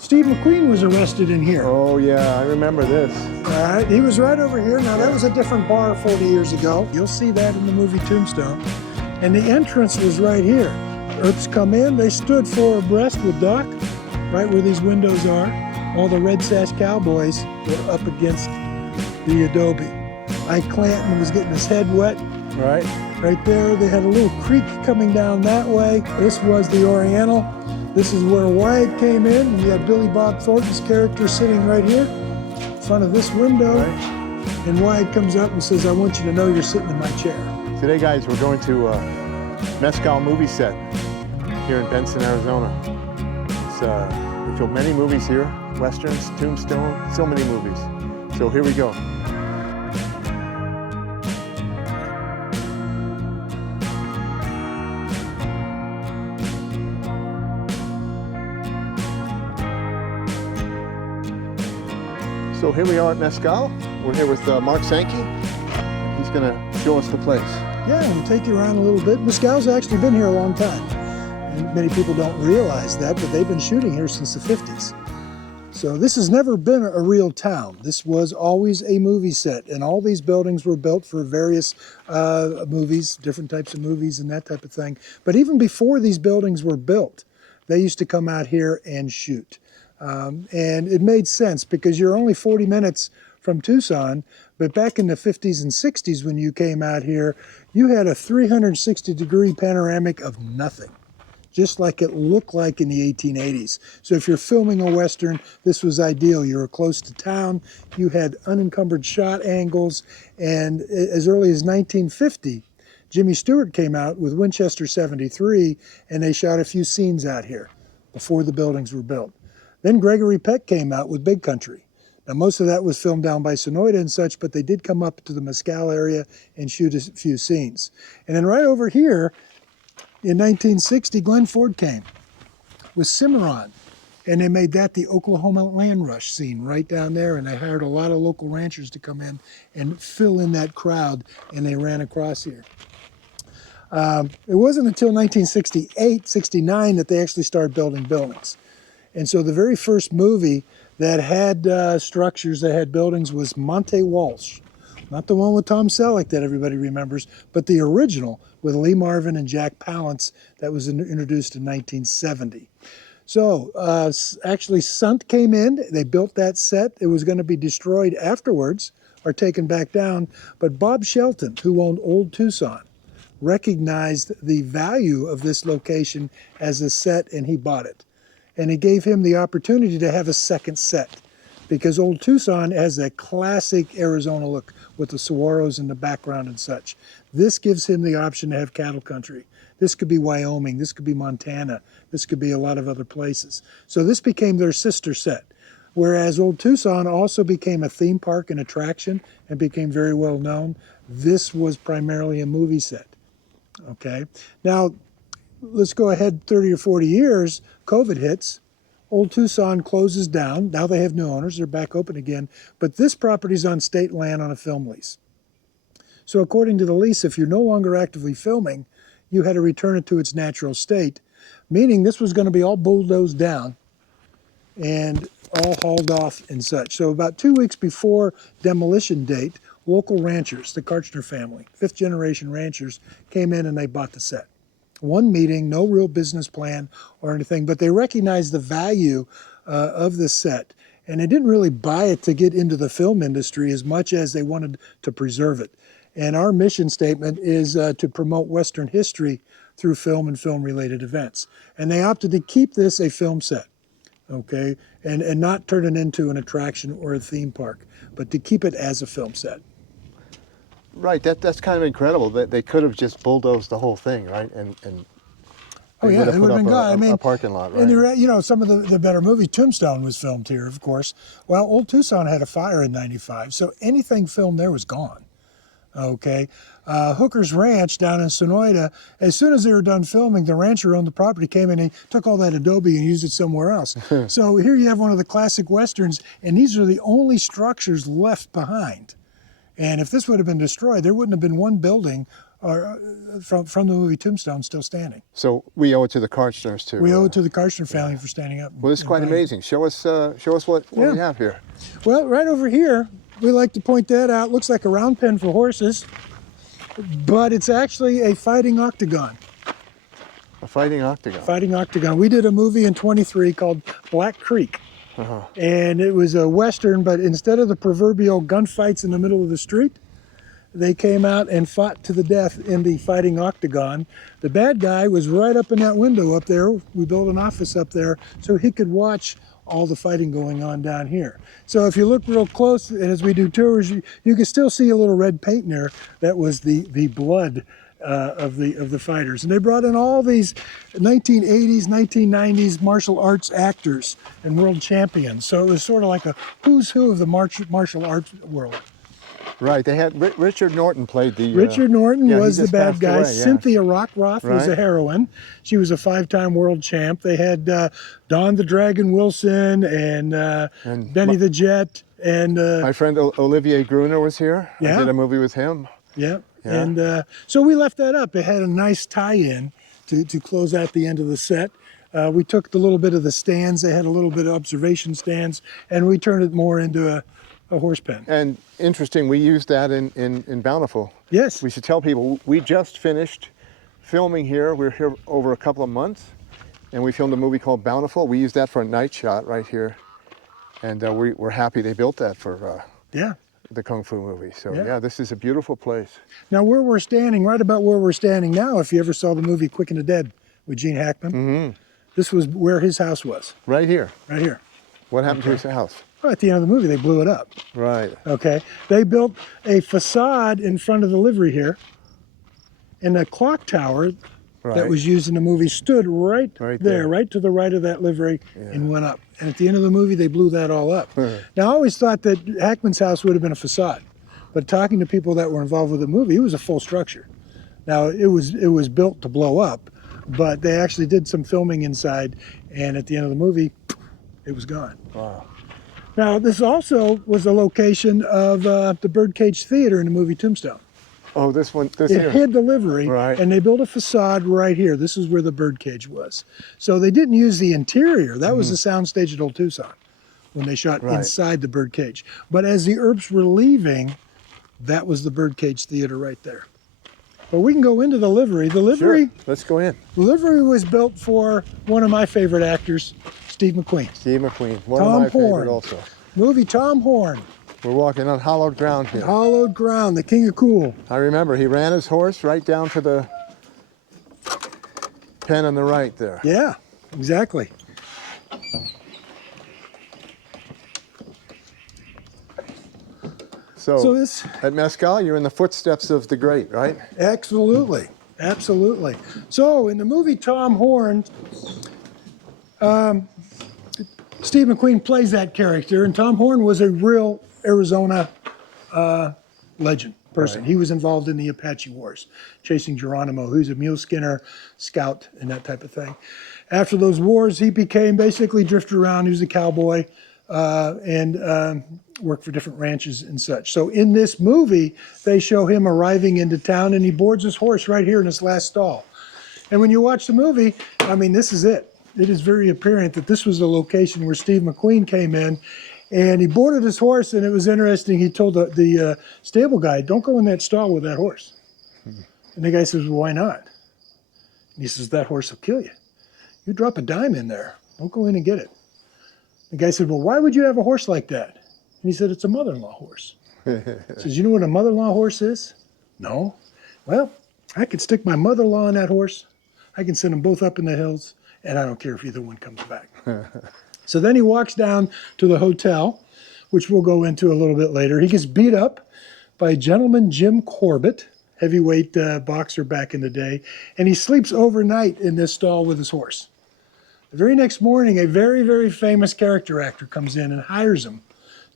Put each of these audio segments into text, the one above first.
Steve McQueen was arrested in here. Oh yeah, I remember this. All right, he was right over here. Now that was a different bar 40 years ago. You'll see that in the movie Tombstone. And the entrance was right here. Earths come in, they stood four abreast with Doc, right where these windows are. All the Red Sash Cowboys were up against the adobe. Ike Clanton was getting his head wet. Right. Right there, they had a little creek coming down that way. This was the Oriental. This is where Wyatt came in, and you had Billy Bob Thornton's character sitting right here in front of this window. Right. And Wyatt comes up and says, I want you to know you're sitting in my chair. Today, guys, we're going to Mescal Movie Set here in Benson, Arizona. We film many movies here, Westerns, Tombstone, so many movies. So here we go. So here we are at Mescal. We're here with Mark Sanki. He's going to show us the place. Yeah, and take you around a little bit. Mescal's actually been here a long time. And many people don't realize that, but they've been shooting here since the 50s. So this has never been a real town. This was always a movie set, and all these buildings were built for various movies, different types of movies and that type of thing. But even before these buildings were built, they used to come out here and shoot. And it made sense because you're only 40 minutes from Tucson, but back in the 50s and 60s when you came out here, you had a 360-degree panoramic of nothing, just like it looked like in the 1880s. So if you're filming a Western, this was ideal. You were close to town, you had unencumbered shot angles, and as early as 1950, Jimmy Stewart came out with Winchester 73, and they shot a few scenes out here before the buildings were built. Then Gregory Peck came out with Big Country. Now, most of that was filmed down by Sonoyta and such, but they did come up to the Mescal area and shoot a few scenes. And then right over here, in 1960, Glenn Ford came with Cimarron, and they made that the Oklahoma land rush scene right down there, and they hired a lot of local ranchers to come in and fill in that crowd, and they ran across here. It wasn't until 1968, 69 that they actually started building buildings. And so the very first movie that had structures, that had buildings, was Monte Walsh. Not the one with Tom Selleck that everybody remembers, but the original with Lee Marvin and Jack Palance that was introduced in 1970. So actually Sunt came in, they built that set. It was going to be destroyed afterwards or taken back down, but Bob Shelton, who owned Old Tucson, recognized the value of this location as a set, and he bought it. And it gave him the opportunity to have a second set, because Old Tucson has that classic Arizona look with the saguaros in the background and such. This gives him the option to have cattle country. This could be Wyoming, this could be Montana, this could be a lot of other places. So this became their sister set, whereas Old Tucson also became a theme park and attraction and became very well known. This was primarily a movie set, okay? Now, let's go ahead 30 or 40 years, COVID hits, Old Tucson closes down. Now they have new owners, they're back open again, but this property's on state land on a film lease. So according to the lease, if you're no longer actively filming, you had to return it to its natural state, meaning this was going to be all bulldozed down and all hauled off and such. So about 2 weeks before demolition date, local ranchers, the Karchner family, fifth generation ranchers, came in and they bought the set. One meeting, no real business plan or anything, but they recognized the value of the set. And they didn't really buy it to get into the film industry as much as they wanted to preserve it. And our mission statement is to promote Western history through film and film-related events. And they opted to keep this a film set, okay? And not turn it into an attraction or a theme park, but to keep it as a film set. Right, that's kind of incredible. They could have just bulldozed the whole thing, right? And oh yeah, it would have been good. I mean, a parking lot, right? And you know, some of the better movies. Tombstone was filmed here, of course. Well, Old Tucson had a fire in '95, so anything filmed there was gone. Okay, Hooker's Ranch down in Sonoyta. As soon as they were done filming, the rancher owned the property, came in and he took all that adobe and used it somewhere else. So here you have one of the classic westerns, and these are the only structures left behind. And if this would have been destroyed, there wouldn't have been one building from the movie Tombstone still standing. So we owe it to the Karchners too. We owe it to the Karchner family for standing up. Well, it's quite amazing. Show us what we have here. Well, right over here, we like to point that out. Looks like a round pen for horses, but it's actually a fighting octagon. A fighting octagon. Fighting octagon. We did a movie in '23 called Black Creek. And it was a Western, but instead of the proverbial gunfights in the middle of the street, they came out and fought to the death in the fighting octagon. The bad guy was right up in that window up there. We built an office up there so he could watch all the fighting going on down here. So if you look real close, and as we do tours, you can still see a little red paint in there. That was the blood of the fighters. And they brought in all these 1980s, 1990s martial arts actors and world champions. So it was sort of like a who's who of the martial arts world. Right, they had Richard Norton played the... Richard Norton was the bad guy. Away, yeah. Cynthia Rockroth was a heroine. She was a 5-time world champ. They had Don the Dragon Wilson and Benny the Jet. And my friend Olivier Gruner was here. Yeah. I did a movie with him. Yeah. And so we left that up. It had a nice tie-in to close out the end of the set. We took the little bit of the stands. They had a little bit of observation stands, and we turned it more into a horse pen. And interesting, we used that in Bountiful. Yes. We should tell people, we just finished filming here. We were here over a couple of months, and we filmed a movie called Bountiful. We used that for a night shot right here, and we're happy they built that for the Kung Fu movie. So yeah, this is a beautiful place. Now where we're standing, right about where we're standing now, if you ever saw the movie Quick and the Dead with Gene Hackman, this was where his house was. Right here? Right here. What happened to his house? Well, at the end of the movie, they blew it up. Right. Okay. They built a facade in front of the livery here, and the clock tower that was used in the movie stood right there, right to the right of that livery, and went up. And at the end of the movie, they blew that all up. Now, I always thought that Hackman's house would have been a facade, but talking to people that were involved with the movie, it was a full structure. Now, it was built to blow up, but they actually did some filming inside, and at the end of the movie, it was gone. Wow. Now, this also was the location of the Birdcage Theater in the movie Tombstone. Oh, this It hid the livery, and they built a facade right here. This is where the birdcage was. So they didn't use the interior. That was the soundstage at Old Tucson when they shot inside the birdcage. But as the Earps were leaving, that was the Birdcage Theater right there. But we can go into the livery. The livery, sure. Let's go in. The livery was built for one of my favorite actors, Steve McQueen. Steve McQueen, one of my favorite also. Movie Tom Horn. We're walking on hallowed ground here. Hallowed ground, the king of cool. I remember he ran his horse right down to the pen on the right there. Yeah, exactly. So this, at Mescal, you're in the footsteps of the great, right? Absolutely, absolutely. So in the movie Tom Horn, Steve McQueen plays that character, and Tom Horn was a real Arizona legend person. He was involved in the Apache Wars, chasing Geronimo, who's a mule skinner, scout, and that type of thing. After those wars, he became basically drifted around. He was a cowboy and worked for different ranches and such. So in this movie, they show him arriving into town, and he boards his horse right here in this last stall. And when you watch the movie, I mean, this is it. It is very apparent that this was the location where Steve McQueen came in, and he boarded his horse, and it was interesting. He told the stable guy, "Don't go in that stall with that horse." And the guy says, "Well, why not?" And he says, "That horse will kill you. You drop a dime in there. Don't go in and get it." The guy said, "Well, why would you have a horse like that?" And he said, "It's a mother-in-law horse." He says, "You know what a mother-in-law horse is?" "No." "Well, I could stick my mother-in-law on that horse. I can send them both up in the hills, and I don't care if either one comes back." So then he walks down to the hotel, which we'll go into a little bit later. He gets beat up by gentleman Jim Corbett, heavyweight boxer back in the day, and he sleeps overnight in this stall with his horse. The very next morning, a very, very famous character actor comes in and hires him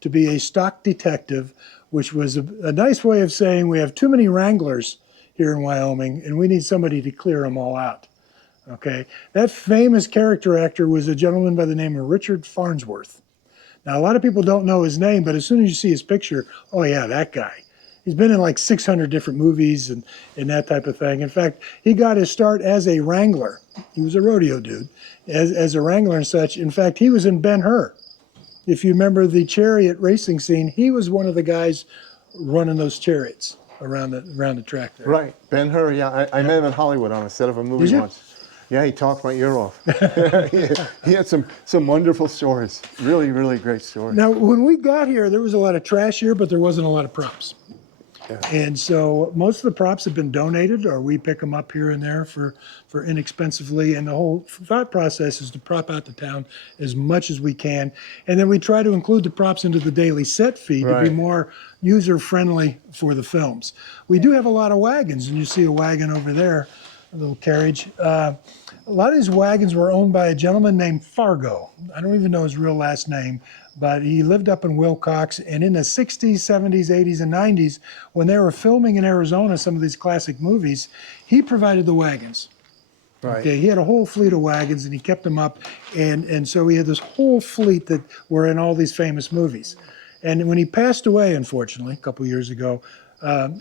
to be a stock detective, which was a nice way of saying we have too many wranglers here in Wyoming, and we need somebody to clear them all out. Okay, that famous character actor was a gentleman by the name of Richard Farnsworth. Now, a lot of people don't know his name, but as soon as you see his picture, oh yeah, that guy. He's been in like 600 different movies and that type of thing. In fact, he got his start as a wrangler. He was a rodeo dude, as a wrangler and such. In fact, he was in Ben-Hur. If you remember the chariot racing scene, he was one of the guys running those chariots around the track there. Right, Ben-Hur, yeah. I met him in Hollywood on a set of a movie Did you? once. Yeah, he talked my ear off. he had some wonderful stories. Really, really great stories. Now, when we got here, there was a lot of trash here, but there wasn't a lot of props. Yeah. And so most of the props have been donated, or we pick them up here and there for inexpensively. And the whole thought process is to prop out the town as much as we can. And then we try to include the props into the daily set feed to be more user-friendly for the films. We do have a lot of wagons, and you see a wagon over there, a little carriage. A lot of these wagons were owned by a gentleman named Fargo. I don't even know his real last name, but he lived up in Wilcox. And in the 60s, 70s, 80s, and 90s, when they were filming in Arizona some of these classic movies, he provided the wagons. Right. Okay, he had a whole fleet of wagons, and he kept them up. And so he had this whole fleet that were in all these famous movies. And when he passed away, unfortunately, a couple years ago,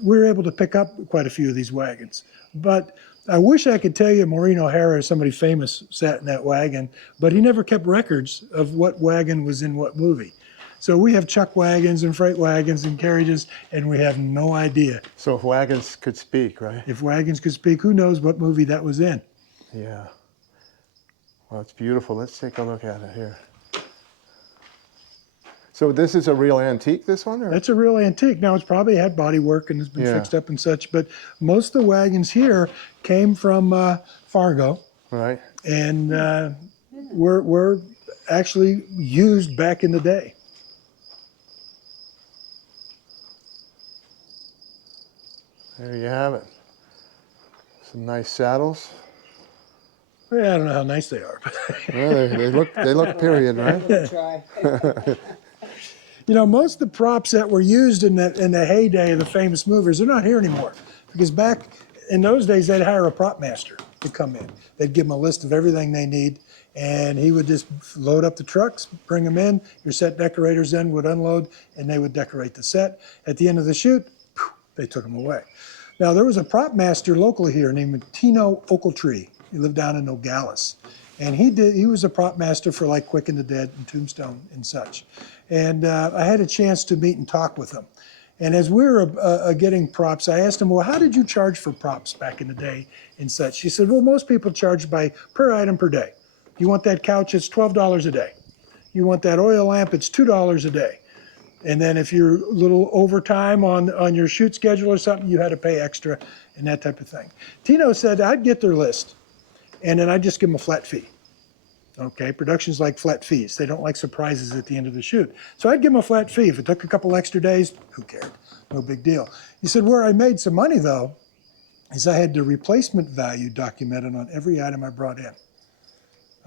we were able to pick up quite a few of these wagons. But I wish I could tell you Maureen O'Hara or somebody famous sat in that wagon, but he never kept records of what wagon was in what movie. So we have chuck wagons and freight wagons and carriages, and we have no idea. So if wagons could speak, right? If wagons could speak, who knows what movie that was in? Yeah. Well, it's beautiful. Let's take a look at it here. So this is a real antique, this one? Or? That's a real antique. Now, it's probably had body work and has been fixed up and such, but most of the wagons here came from Fargo. Right. And were actually used back in the day. There you have it. Some nice saddles. Well, I don't know how nice they are, but Well, they look period, right? Try. you know, most of the props that were used in the heyday of the famous movies are not here anymore. Because back in those days, they'd hire a prop master to come in. They'd give them a list of everything they need, and he would just load up the trucks, bring them in. Your set decorators then would unload, and they would decorate the set. At the end of the shoot, they took them away. Now, there was a prop master locally here named Tino Ochiltree. He lived down in Nogales. And he was a prop master for like Quick and the Dead and Tombstone and such. And I had a chance to meet and talk with him. And as we were getting props, I asked him, well, how did you charge for props back in the day and such? He said, well, most people charge per item per day. You want that couch, it's $12 a day. You want that oil lamp, it's $2 a day. And then if you're a little overtime on your shoot schedule or something, you had to pay extra and that type of thing. Tino said I'd get their list, and then I'd just give them a flat fee. Okay, productions like flat fees. They don't like surprises at the end of the shoot. So I'd give them a flat fee. If it took a couple extra days, who cared? No big deal. He said where I made some money, though, is I had the replacement value documented on every item I brought in.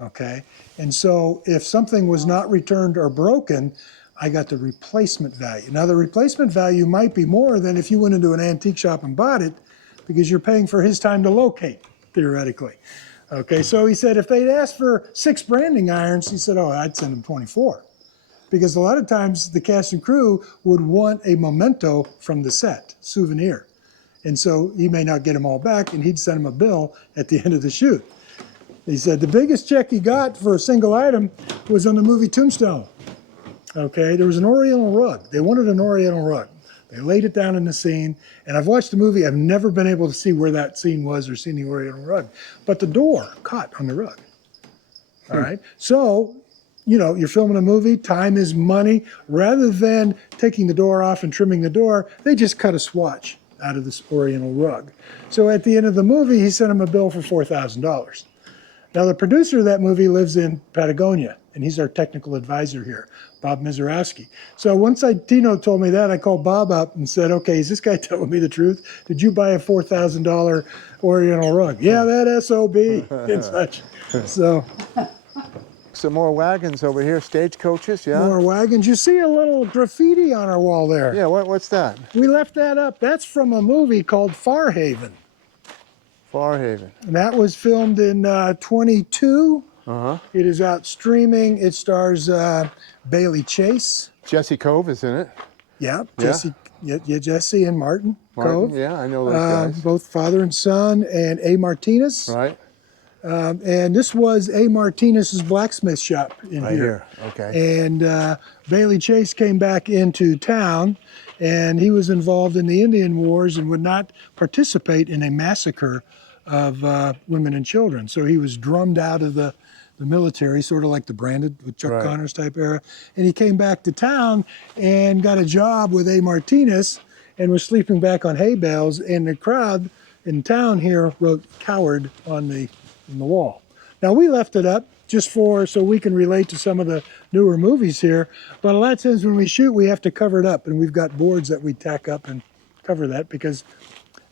Okay, and so if something was not returned or broken, I got the replacement value. Now, the replacement value might be more than if you went into an antique shop and bought it, because you're paying for his time to locate, theoretically. Okay, so he said if they'd asked for 6 branding irons, he said, oh, I'd send them 24. Because a lot of times the cast and crew would want a memento from the set, souvenir. And so he may not get them all back, and he'd send them a bill at the end of the shoot. He said the biggest check he got for a single item was on the movie Tombstone. Okay, there was an Oriental rug. They wanted an Oriental rug. They laid it down in the scene, and I've watched the movie. I've never been able to see where that scene was or seen the Oriental rug. But the door caught on the rug. All right, so, you know, you're filming a movie, time is money. Rather than taking the door off and trimming the door, they just cut a swatch out of this Oriental rug. So at the end of the movie, he sent him a bill for $4,000. Now, the producer of that movie lives in Patagonia, and he's our technical advisor here, Bob Mizorowski. So once Tino told me that, I called Bob up and said, okay, is this guy telling me the truth? Did you buy a $4,000 Oriental rug? Yeah, that SOB and such. So Some more wagons over here, stagecoaches, yeah? more wagons. You see a little graffiti on our wall there. Yeah, what's that? We left that up. That's from a movie called Farhaven. Farhaven. And that was filmed in 22. Uh-huh. It is out streaming. It stars Bailey Chase. Jesse Cove is in it. Yeah, Yeah. Jesse and Martin Cove. Yeah, I know those guys. Both father and son, and A. Martinez. Right. And this was A. Martinez's blacksmith shop in Right here. Okay. And Bailey Chase came back into town, and he was involved in the Indian Wars and would not participate in a massacre of women and children. So he was drummed out of the military, sort of like the Branded with Chuck Connors type era. And he came back to town and got a job with A. Martinez and was sleeping back on hay bales. And the crowd in town here wrote "coward" on the wall. Now we left it up just so we can relate to some of the newer movies here. But a lot of times when we shoot, we have to cover it up, and we've got boards that we tack up and cover that, because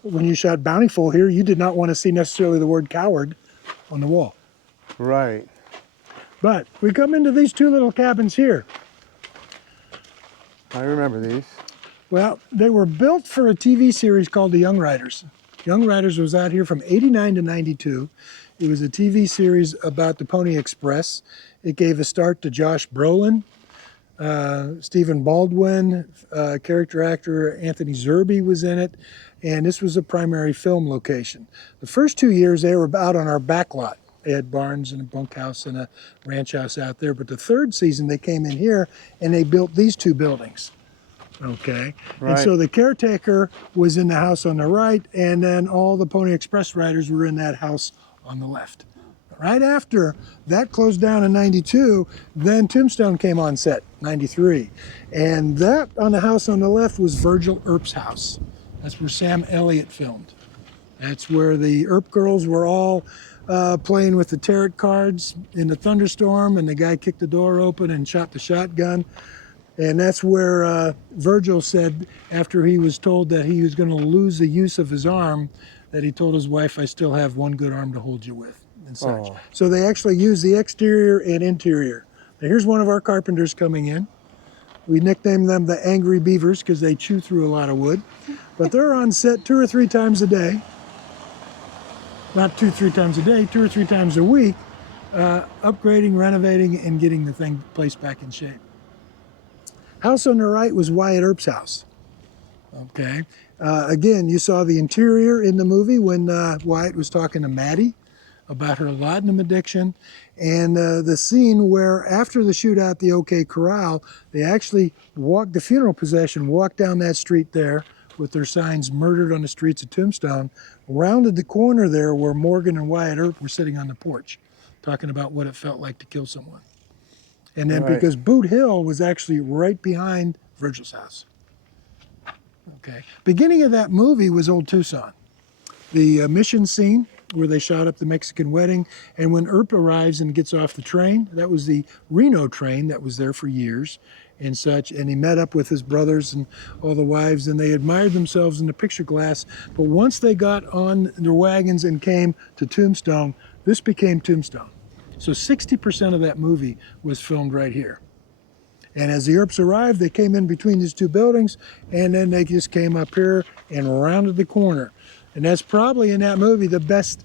when you shot Bountiful here, you did not want to see necessarily the word "coward" on the wall. Right. But we come into these two little cabins here. I remember these. Well, they were built for a TV series called The Young Riders. Young Riders was out here from '89 to '92. It was a TV series about the Pony Express. It gave a start to Josh Brolin, Stephen Baldwin, character actor Anthony Zerbe was in it, and this was a primary film location. The first 2 years they were out on our back lot. They had barns and a bunkhouse and a ranch house out there, but the third season they came in here and they built these two buildings. Okay, and so the caretaker was in the house on the right, and then all the Pony Express riders were in that house on the left. Right after that closed down in '92, then Tombstone came on set, '93. And that on the house on the left was Virgil Earp's house. That's where Sam Elliott filmed. That's where the Earp girls were all playing with the tarot cards in the thunderstorm, and the guy kicked the door open and shot the shotgun. And that's where Virgil said, after he was told that he was going to lose the use of his arm, that he told his wife, "I still have one good arm to hold you with," and such. Oh. So they actually use the exterior and interior. Now here's one of our carpenters coming in. We nicknamed them the Angry Beavers because they chew through a lot of wood. But they're on set 2 or 3 times a day. Not 2 or 3 times a day, 2 or 3 times a week, upgrading, renovating, and getting the thing placed back in shape. House on the right was Wyatt Earp's house. Okay. Again, you saw the interior in the movie when Wyatt was talking to Maddie about her laudanum addiction, and the scene where after the shootout at the OK Corral, they actually the funeral procession walked down that street there with their signs "Murdered on the Streets of Tombstone," rounded the corner there where Morgan and Wyatt Earp were sitting on the porch talking about what it felt like to kill someone. And then because Boot Hill was actually right behind Virgil's house. Okay. Beginning of that movie was Old Tucson. The mission scene where they shot up the Mexican wedding, and when Earp arrives and gets off the train, that was the Reno train that was there for years and such, and he met up with his brothers and all the wives, and they admired themselves in the picture glass. But once they got on their wagons and came to Tombstone, this became Tombstone. So 60% of that movie was filmed right here. And as the Earps arrived, they came in between these two buildings, and then they just came up here and rounded the corner. And that's probably in that movie the best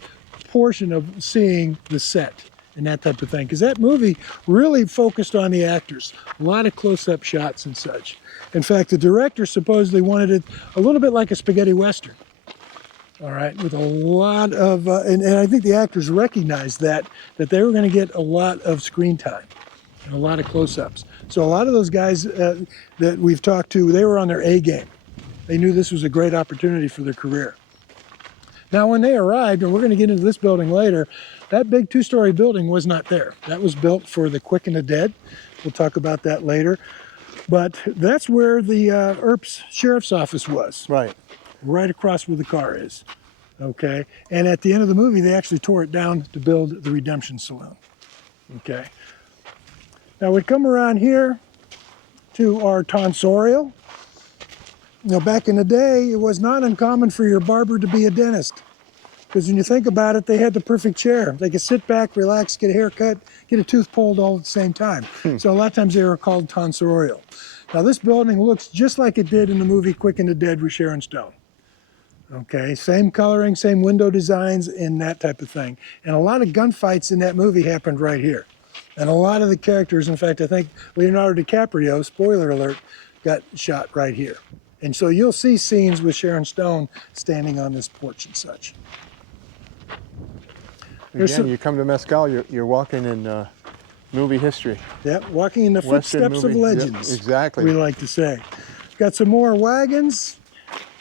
portion of seeing the set and that type of thing, because that movie really focused on the actors. A lot of close-up shots and such. In fact, the director supposedly wanted it a little bit like a spaghetti western. All right, with a lot of, and I think the actors recognized that they were going to get a lot of screen time and a lot of close-ups. So a lot of those guys that we've talked to, they were on their A game. They knew this was a great opportunity for their career. Now, when they arrived, and we're going to get into this building later, that big 2-story building was not there. That was built for the quick and the dead. We'll talk about that later. But that's where the Earps Sheriff's Office was. Right across where the car is. Okay. And at the end of the movie, they actually tore it down to build the Redemption Saloon. Okay. Now we come around here to our tonsorial. You know, back in the day, it was not uncommon for your barber to be a dentist. Because when you think about it, they had the perfect chair. They could sit back, relax, get a haircut, get a tooth pulled all at the same time. So a lot of times they were called tonsorial. Now this building looks just like it did in the movie Quick and the Dead with Sharon Stone. Okay, same coloring, same window designs, and that type of thing. And a lot of gunfights in that movie happened right here. And a lot of the characters, in fact, I think Leonardo DiCaprio, spoiler alert, got shot right here. And so you'll see scenes with Sharon Stone standing on this porch and such. Again, you come to Mescal, you're walking in movie history. Yep, walking in the Western footsteps of movie. legends. Yep, exactly. We like to say. Got some more wagons.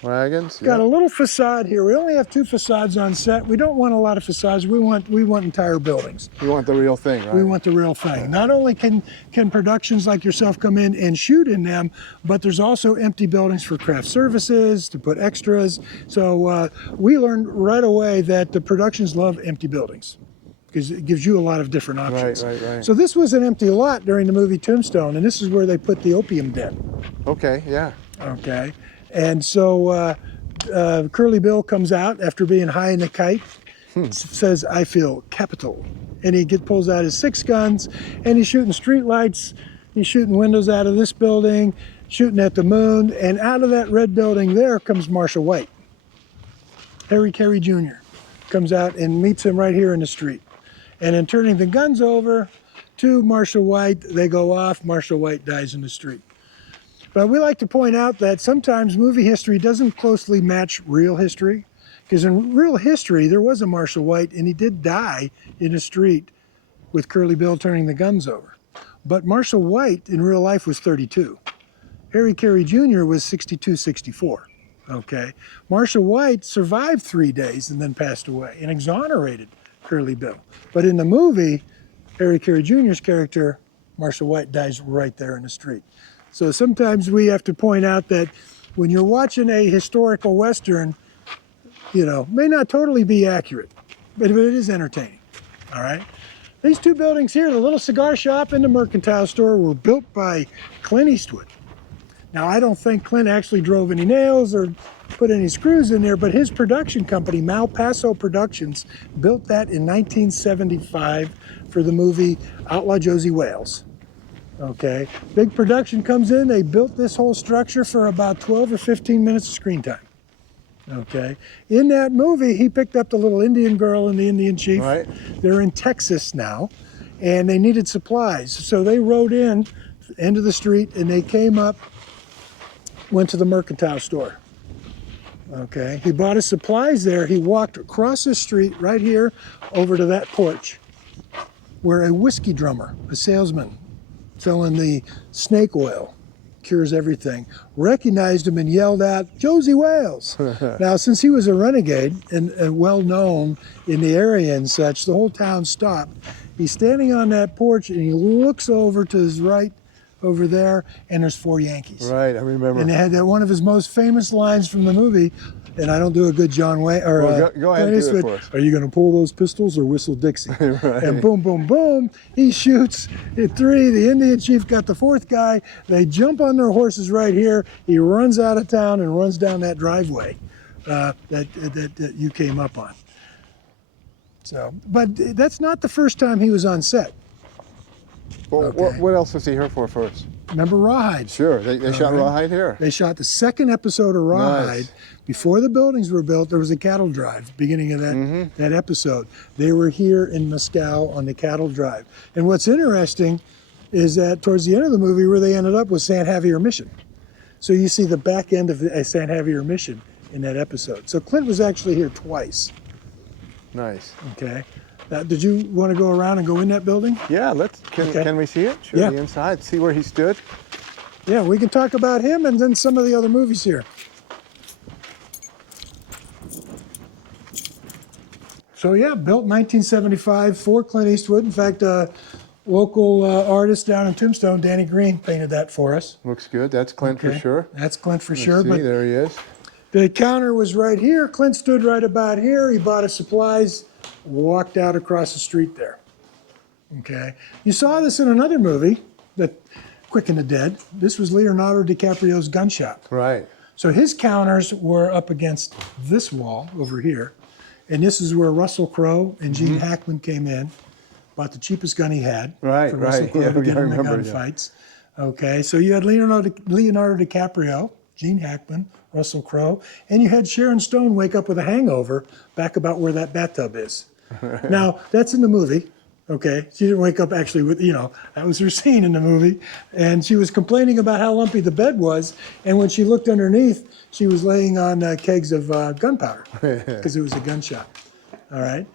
Wagons. Got a little facade here. We only have 2 facades on set. We don't want a lot of facades. We want entire buildings. You want the real thing, right? We want the real thing. Not only can productions like yourself come in and shoot in them, but there's also empty buildings for craft services, to put extras. So we learned right away that the productions love empty buildings because it gives you a lot of different options. Right. So this was an empty lot during the movie Tombstone, and this is where they put the opium den. Okay, yeah. Okay. And so Curly Bill comes out after being high in the kite, says, "I feel capital." And he pulls out his 6 guns, and he's shooting street lights. He's shooting windows out of this building, shooting at the moon. And out of that red building there comes Marshall White. Harry Carey Jr. comes out and meets him right here in the street. And in turning the guns over to Marshall White, they go off. Marshall White dies in the street. But we like to point out that sometimes movie history doesn't closely match real history, because in real history, there was a Marshall White, and he did die in a street with Curly Bill turning the guns over. But Marshall White in real life was 32. Harry Carey Jr. was 62, 64. Okay. Marshall White survived 3 days and then passed away and exonerated Curly Bill. But in the movie, Harry Carey Jr.'s character, Marshall White, dies right there in the street. So sometimes we have to point out that when you're watching a historical Western, may not totally be accurate, but it is entertaining, all right? These 2 buildings here, the little cigar shop and the mercantile store, were built by Clint Eastwood. Now, I don't think Clint actually drove any nails or put any screws in there, but his production company, Malpaso Productions, built that in 1975 for the movie Outlaw Josey Wales. Okay, big production comes in, they built this whole structure for about 12 or 15 minutes of screen time. Okay, in that movie, he picked up the little Indian girl and the Indian chief. Right. They're in Texas now, and they needed supplies. So they rode in, end of the street, and they came up, went to the mercantile store. Okay, he bought his supplies there. He walked across the street right here over to that porch where a whiskey drummer, a salesman, selling the snake oil, cures everything, recognized him and yelled out, "Josey Wales." Now, since he was a renegade and well known in the area and such, the whole town stopped. He's standing on that porch and he looks over to his right over there, and there's 4 Yankees. Right, I remember. And they had one of his most famous lines from the movie, and I don't do a good John Wayne or go ahead and do it for us. "Are you going to pull those pistols or whistle Dixie?" Right. And boom, boom, boom, he shoots at 3. The Indian chief got the 4th guy. They jump on their horses right here. He runs out of town and runs down that driveway that you came up on. So, but that's not the first time he was on set. Well, Okay. what else was he here for first? Remember Rawhide? Sure, they shot Rawhide here. They shot the 2nd episode of Rawhide. Nice. Before the buildings were built, there was a cattle drive, beginning of that episode. They were here in Mescal on the cattle drive. And what's interesting is that towards the end of the movie, where they ended up was San Javier Mission. So you see the back end of San Javier Mission in that episode. So Clint was actually here twice. Nice. Okay. Did you want to go around and go in that building? Yeah, can we see it? Show Yeah. the inside, see where he stood. Yeah, we can talk about him and then some of the other movies here. So yeah, built in 1975 for Clint Eastwood. In fact, local artist down in Tombstone, Danny Green, painted that for us. Looks good. That's Clint for Okay. sure. That's Clint for Let's sure. see, But there he is. the counter was right here. Clint stood right about here. He bought his supplies, walked out across the street there. Okay. You saw this in another movie, The Quick and the Dead. This was Leonardo DiCaprio's gun shop. Right. So his counters were up against this wall over here. And this is where Russell Crowe and Gene Hackman came in, bought the cheapest gun he had. Right, for Russell right. Crowe Yeah, to get I in the remember, yeah. gunfights. Okay, so you had Leonardo DiCaprio, Gene Hackman, Russell Crowe, and you had Sharon Stone wake up with a hangover back about where that bathtub is. Now, that's in the movie, Okay, she didn't wake up actually with, that was her scene in the movie. And she was complaining about how lumpy the bed was. And when she looked underneath, she was laying on kegs of gunpowder because it was a gun shop. All right.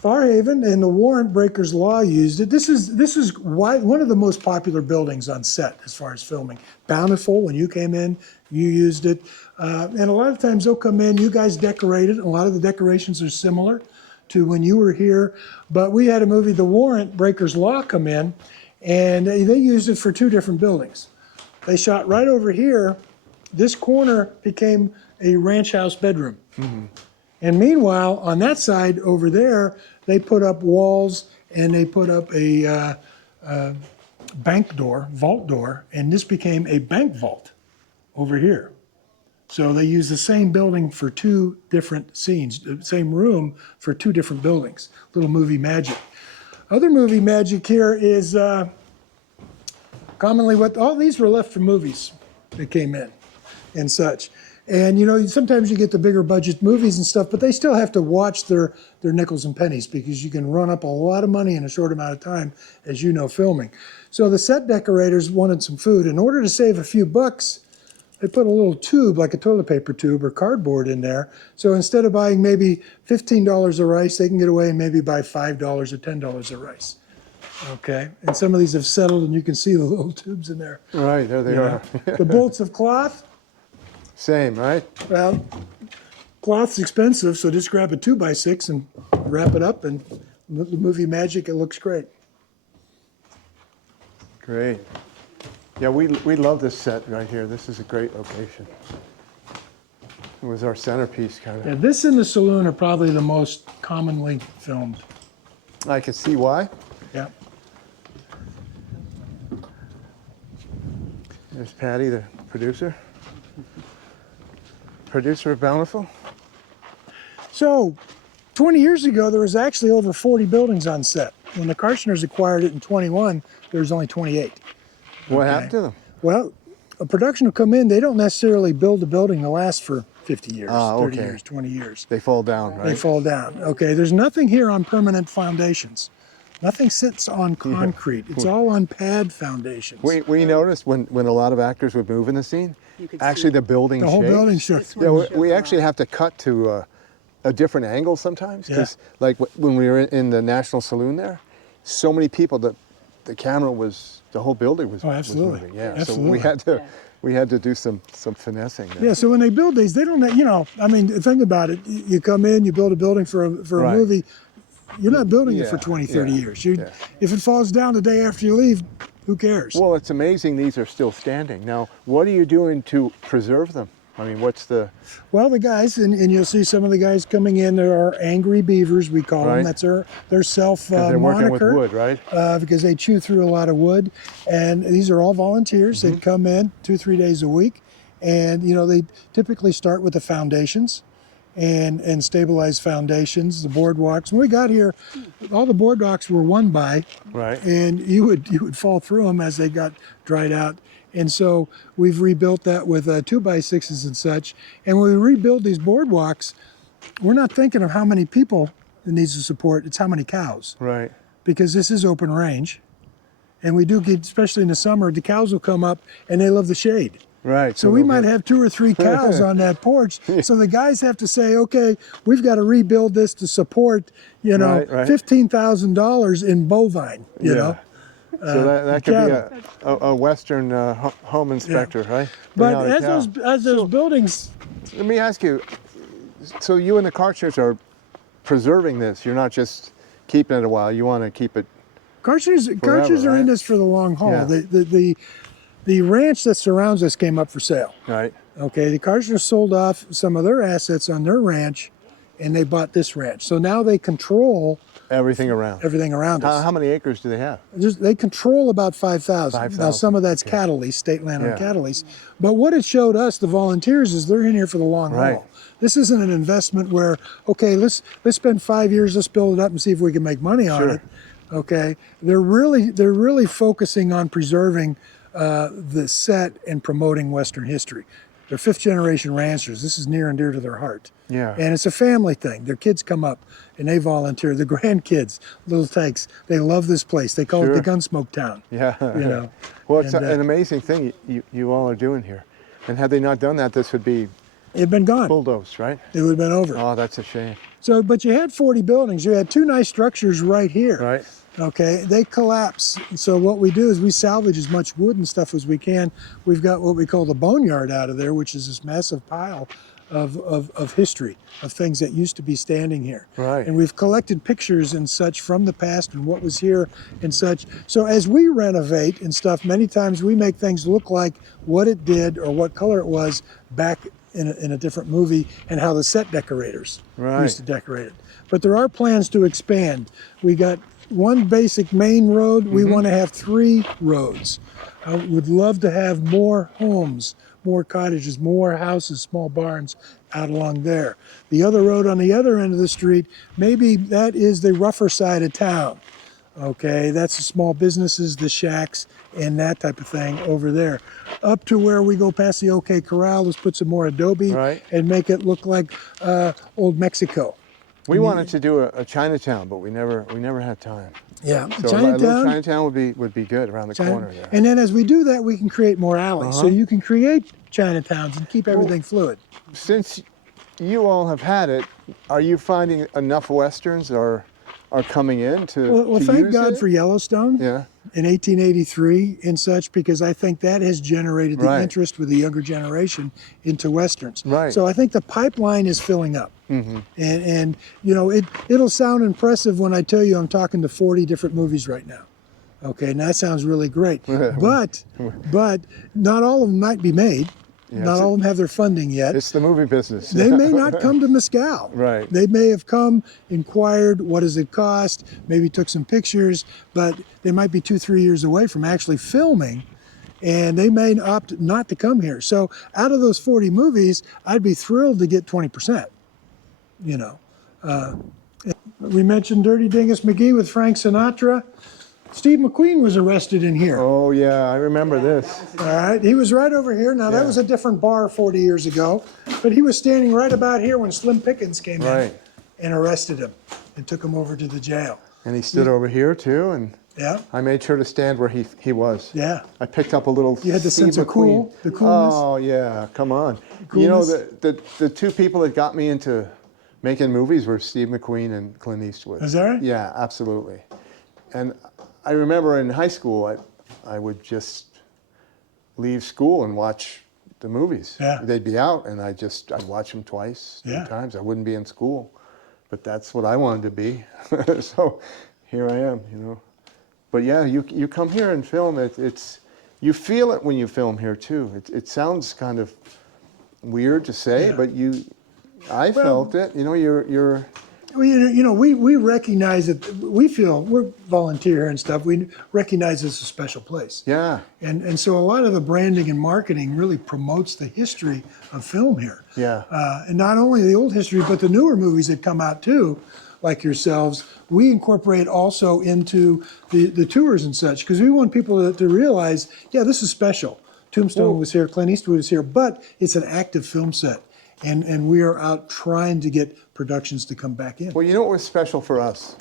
Farhaven and the Warrant Breakers Law used it. This is one of the most popular buildings on set as far as filming. Bountiful, when you came in, you used it. And a lot of times they'll come in, you guys decorate it. A lot of the decorations are similar to when you were here. But we had a movie, The Warrant Breakers Law, come in, and they used it for 2 different buildings. They shot right over here. This corner became a ranch house bedroom. Mm-hmm. And meanwhile, on that side over there, they put up walls and they put up a bank door, vault door, and this became a bank vault over here. So they used the same building for 2 different scenes, the same room for 2 different buildings. Little movie magic. Other movie magic here is commonly all these were left from movies that came in and such. And sometimes you get the bigger budget movies and stuff, but they still have to watch their nickels and pennies because you can run up a lot of money in a short amount of time, as you know, filming. So the set decorators wanted some food. In order to save a few bucks, they put a little tube, like a toilet paper tube or cardboard in there. So instead of buying maybe $15 of rice, they can get away and maybe buy $5 or $10 of rice. Okay, and some of these have settled and you can see the little tubes in there. Right, there they are. The bolts of cloth. Same, right? Well, cloth's expensive, so just grab a 2x6 and wrap it up, and the movie magic, it looks great. Great. Yeah, we love this set right here. This is a great location. It was our centerpiece, kind of. Yeah, this and the Saloon are probably the most commonly filmed. I can see why. Yeah. There's Patty, the producer. Producer of Bountiful. So, 20 years ago, there was actually over 40 buildings on set. When the Karstners acquired it in 21, there was only 28. What happened to them? Well, a production will come in, they don't necessarily build a building to last for 50 years, 30 years, 20 years. They fall down, right? They fall down. Okay, there's nothing here on permanent foundations. Nothing sits on concrete. It's all on pad foundations. We noticed when a lot of actors would move in the scene, actually the building The whole shakes. building shook. Yeah, we actually have to cut to a different angle sometimes. Because like when we were in the National Saloon there, so many people that the camera was, the whole building was, was moving. Yeah, Absolutely. so we had to do some finessing there. Yeah, so when they build these, they don't, I mean, think about it. You come in, you build a building for a movie. You're not building it for 20, 30 years. If it falls down the day after you leave, who cares? Well, it's amazing these are still standing. Now, what are you doing to preserve them? I mean, what's the... Well, the guys, and you'll see some of the guys coming in, there are angry beavers, we call them. That's their self-moniker. They're working with wood, right? Because they chew through a lot of wood. And these are all volunteers. They come in 2-3 days a week. And, they typically start with the foundations. And stabilize foundations, the boardwalks. When we got here, all the boardwalks were 1x, and you would fall through them as they got dried out. And so we've rebuilt that with 2x6s and such. And when we rebuild these boardwalks, we're not thinking of how many people it needs to support, it's how many cows. Right. Because this is open range. And we do get, especially in the summer, the cows will come up and they love the shade. Right. So we might have 2 or 3 cows on that porch. So the guys have to say, okay, we've got to rebuild this to support, $15,000 in bovine, you know. So that could be a Western home inspector, right? But as those buildings... Let me ask you, so you and the Karstners are preserving this. You're not just keeping it a while. You want to keep it Karstners are in this for the long haul. Yeah. The ranch that surrounds us came up for sale. Right. Okay, the Karstners sold off some of their assets on their ranch, and they bought this ranch. So now they control everything around us. How many acres do they have? They control about 5,000. Now some of that's cattle lease, state land on cattle lease. But what it showed us, the volunteers, is they're in here for the long haul. This isn't an investment where, okay, let's spend 5 years, let's build it up and see if we can make money on it. Okay, they're really focusing on preserving the set and promoting Western history. They're fifth generation ranchers. This is near and dear to their heart. Yeah. And it's a family thing. Their kids come up and they volunteer. The grandkids, little takes, they love this place. They call it the Gunsmoke Town. Yeah. You know. Well, it's an amazing thing you all are doing here. And had they not done that, this would be it'd been gone. bulldozed, right? It would have been over. Oh, that's a shame. So, but you had 40 buildings. You had two nice structures right here. Right. Okay, they collapse. So what we do is we salvage as much wood and stuff as we can. We've got what we call the boneyard out of there, which is this massive pile of history, of things that used to be standing here. Right. And we've collected pictures and such from the past and what was here and such. So as we renovate and stuff, many times we make things look like what it did or what color it was back in a different movie and how the set decorators used to decorate it. But there are plans to expand. We got one basic main road. We want to have 3 roads. I would love to have more homes, more cottages, more houses, small barns out along there. The other road on the other end of the street, maybe that is the rougher side of town. Okay, that's the small businesses, the shacks, and that type of thing over there. Up to where we go past the OK Corral, let's put some more adobe and make it look like old Mexico. We wanted to do a Chinatown, but we never had time. Yeah, so Chinatown would be good around the corner there. And then as we do that, we can create more alleys. So you can create Chinatowns and keep everything fluid. Since you all have had it, are you finding enough Westerns are coming in to Well, thank God for Yellowstone in 1883 and such, because I think that has generated the interest with the younger generation into Westerns. Right. So I think the pipeline is filling up. And you know, it'll sound impressive when I tell you I'm talking to 40 different movies right now. Okay, and that sounds really great. but not all of them might be made. Not all of them have their funding yet. It's the movie business. They may not come to Mescal. Right. They may have come, inquired, what does it cost, maybe took some pictures, but they might be 2-3 years away from actually filming, and they may opt not to come here. So out of those 40 movies, I'd be thrilled to get 20%, you know. We mentioned Dirty Dingus McGee with Frank Sinatra. Steve McQueen was arrested in here. Oh, yeah, I remember this. All right, he was right over here. Now, that was a different bar 40 years ago, but he was standing right about here when Slim Pickens came in and arrested him and took him over to the jail. And he stood over here, too, and I made sure to stand where he was. Yeah. I picked up a little You had the Steve sense of McQueen. the coolness. Oh, yeah, come on. Coolness. You know, the 2 people that got me into making movies were Steve McQueen and Clint Eastwood. Is that right? Yeah, absolutely. And I remember in high school, I would just leave school and watch the movies. Yeah. They'd be out, and I'd watch them twice, 3 times. I wouldn't be in school, but that's what I wanted to be. So here I am, you know. But yeah, you come here and film it. You feel it when you film here too. It sounds kind of weird to say, but I felt it. You know, you're. Well, you know, we recognize that we're volunteer here and stuff. We recognize it's a special place. Yeah. And so a lot of the branding and marketing really promotes the history of film here. Yeah. And not only the old history, but the newer movies that come out too, like yourselves. We incorporate also into the tours and such, because we want people to realize, yeah, this is special. Tombstone was here, Clint Eastwood was here, but it's an active film set. And we are out trying to get productions to come back in. Well, you know what was special for us,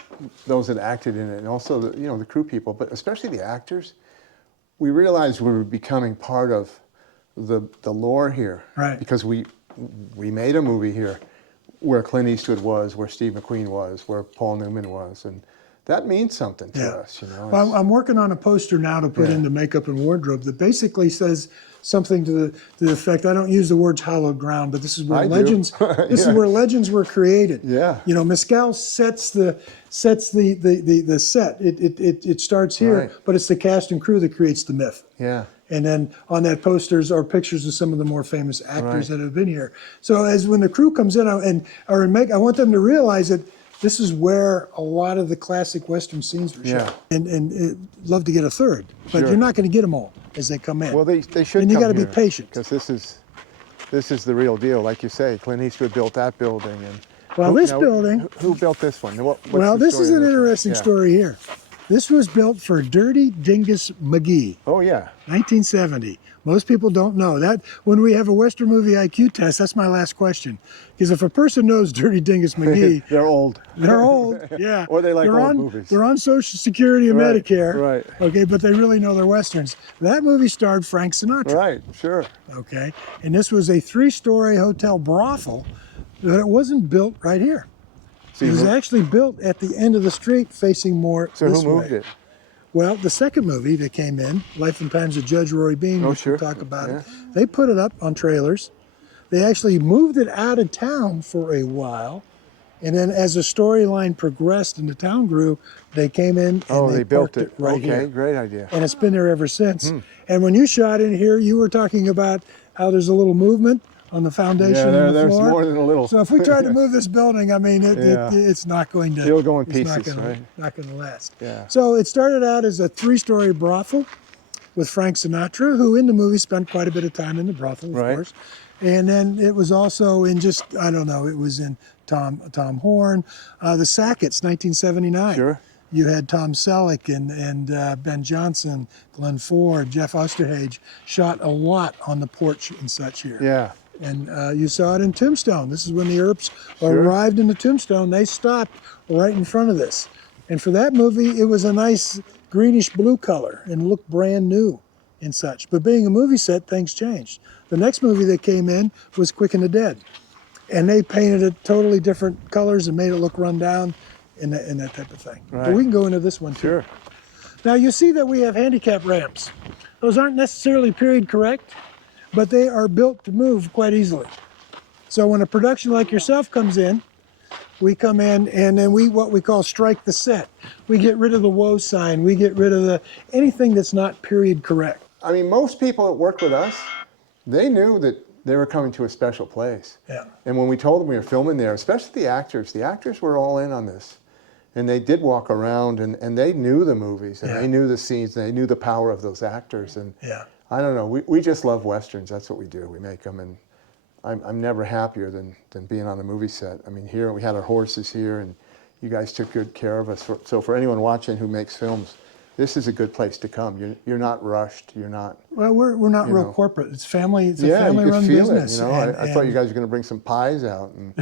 those that acted in it, and also the crew people, but especially the actors. We realized we were becoming part of the lore here, right? Because we made a movie here where Clint Eastwood was, where Steve McQueen was, where Paul Newman was, and that means something to us, you know. Well, I'm working on a poster now to put into makeup and wardrobe that basically says something to the effect. I don't use the words hallowed ground, but this is where legends. This is where legends were created. Yeah. You know, Mescal sets the set. It starts here, but it's the cast and crew that creates the myth. Yeah. And then on that posters are pictures of some of the more famous actors that have been here. So as when the crew comes in I want them to realize that this is where a lot of the classic Western scenes were shot. And love to get a third, but you're not going to get them all as they come in. Well, they should. And you got to be patient, because this is the real deal. Like you say, Clint Eastwood built that building, and building. Who built this one? Well, this is an interesting story here. This was built for Dirty Dingus McGee, Oh, yeah. 1970. Most people don't know that. When we have a Western movie IQ test, that's my last question. Because if a person knows Dirty Dingus McGee, They're old. they're old, yeah. Or they like they're old movies. They're on Social Security and Right, Medicare, right. okay, but they really know their Westerns. That movie starred Frank Sinatra, Right, sure. okay? And this was a 3-story hotel brothel, but it wasn't built right here. So It was who- actually built at the end of the street facing more So this who moved way. it? Well, the second movie that came in, Life and Times of Judge Roy Bean, Oh, which sure. we'll talk about Yeah. it, they put it up on trailers. They actually moved it out of town for a while. And then as the storyline progressed and the town grew, they came in and Oh, they built parked it. right Okay, here. great idea. And it's been there ever since. And when you shot in here, you were talking about how there's a little movement on the foundation Yeah, and the there's floor. more than a little. So if we tried to move this building, I mean, Yeah. it's not going to. It'll go in it's not pieces, gonna- right? Not going to last. Yeah. So it started out as a 3-story brothel with Frank Sinatra, who in the movie spent quite a bit of time in the brothel, of Right. course. And then it was also in just, I don't know, it was in Tom Horn, the Sackets, 1979. Sure. You had Tom Selleck and Ben Johnson, Glenn Ford, Jeff Osterhage shot a lot on the porch and such here. Yeah. And you saw it in Tombstone. This is when the Earps Sure. arrived in the Tombstone. They stopped right in front of this. And for that movie, it was a nice greenish blue color and looked brand new and such. But being a movie set, things changed. The next movie that came in was Quick and the Dead. And they painted it totally different colors and made it look run down and that type of thing. But Right. we can go into this one too. Sure. Now you see that we have handicap ramps. Those aren't necessarily period correct, but they are built to move quite easily. So when a production like yourself comes in, we come in and then we what we call strike the set. We get rid of the woe sign. We get rid of anything that's not period correct. I mean, most people that work with us, they knew that they were coming to a special place. Yeah. And when we told them we were filming there, especially the actors were all in on this. And they did walk around and they knew the movies and Yeah. they knew the scenes and they knew the power of those actors. And Yeah. I don't know, we just love Westerns. That's what we do. We make them, and I'm never happier than being on a movie set. I mean, here we had our horses here and you guys took good care of us. So for anyone watching who makes films, this is a good place to come. You're not rushed. You're not. Well, we're not You real know. corporate. It's family. It's a Yeah, you could family-run feel business. it. You know, I thought you guys were going to bring some pies out and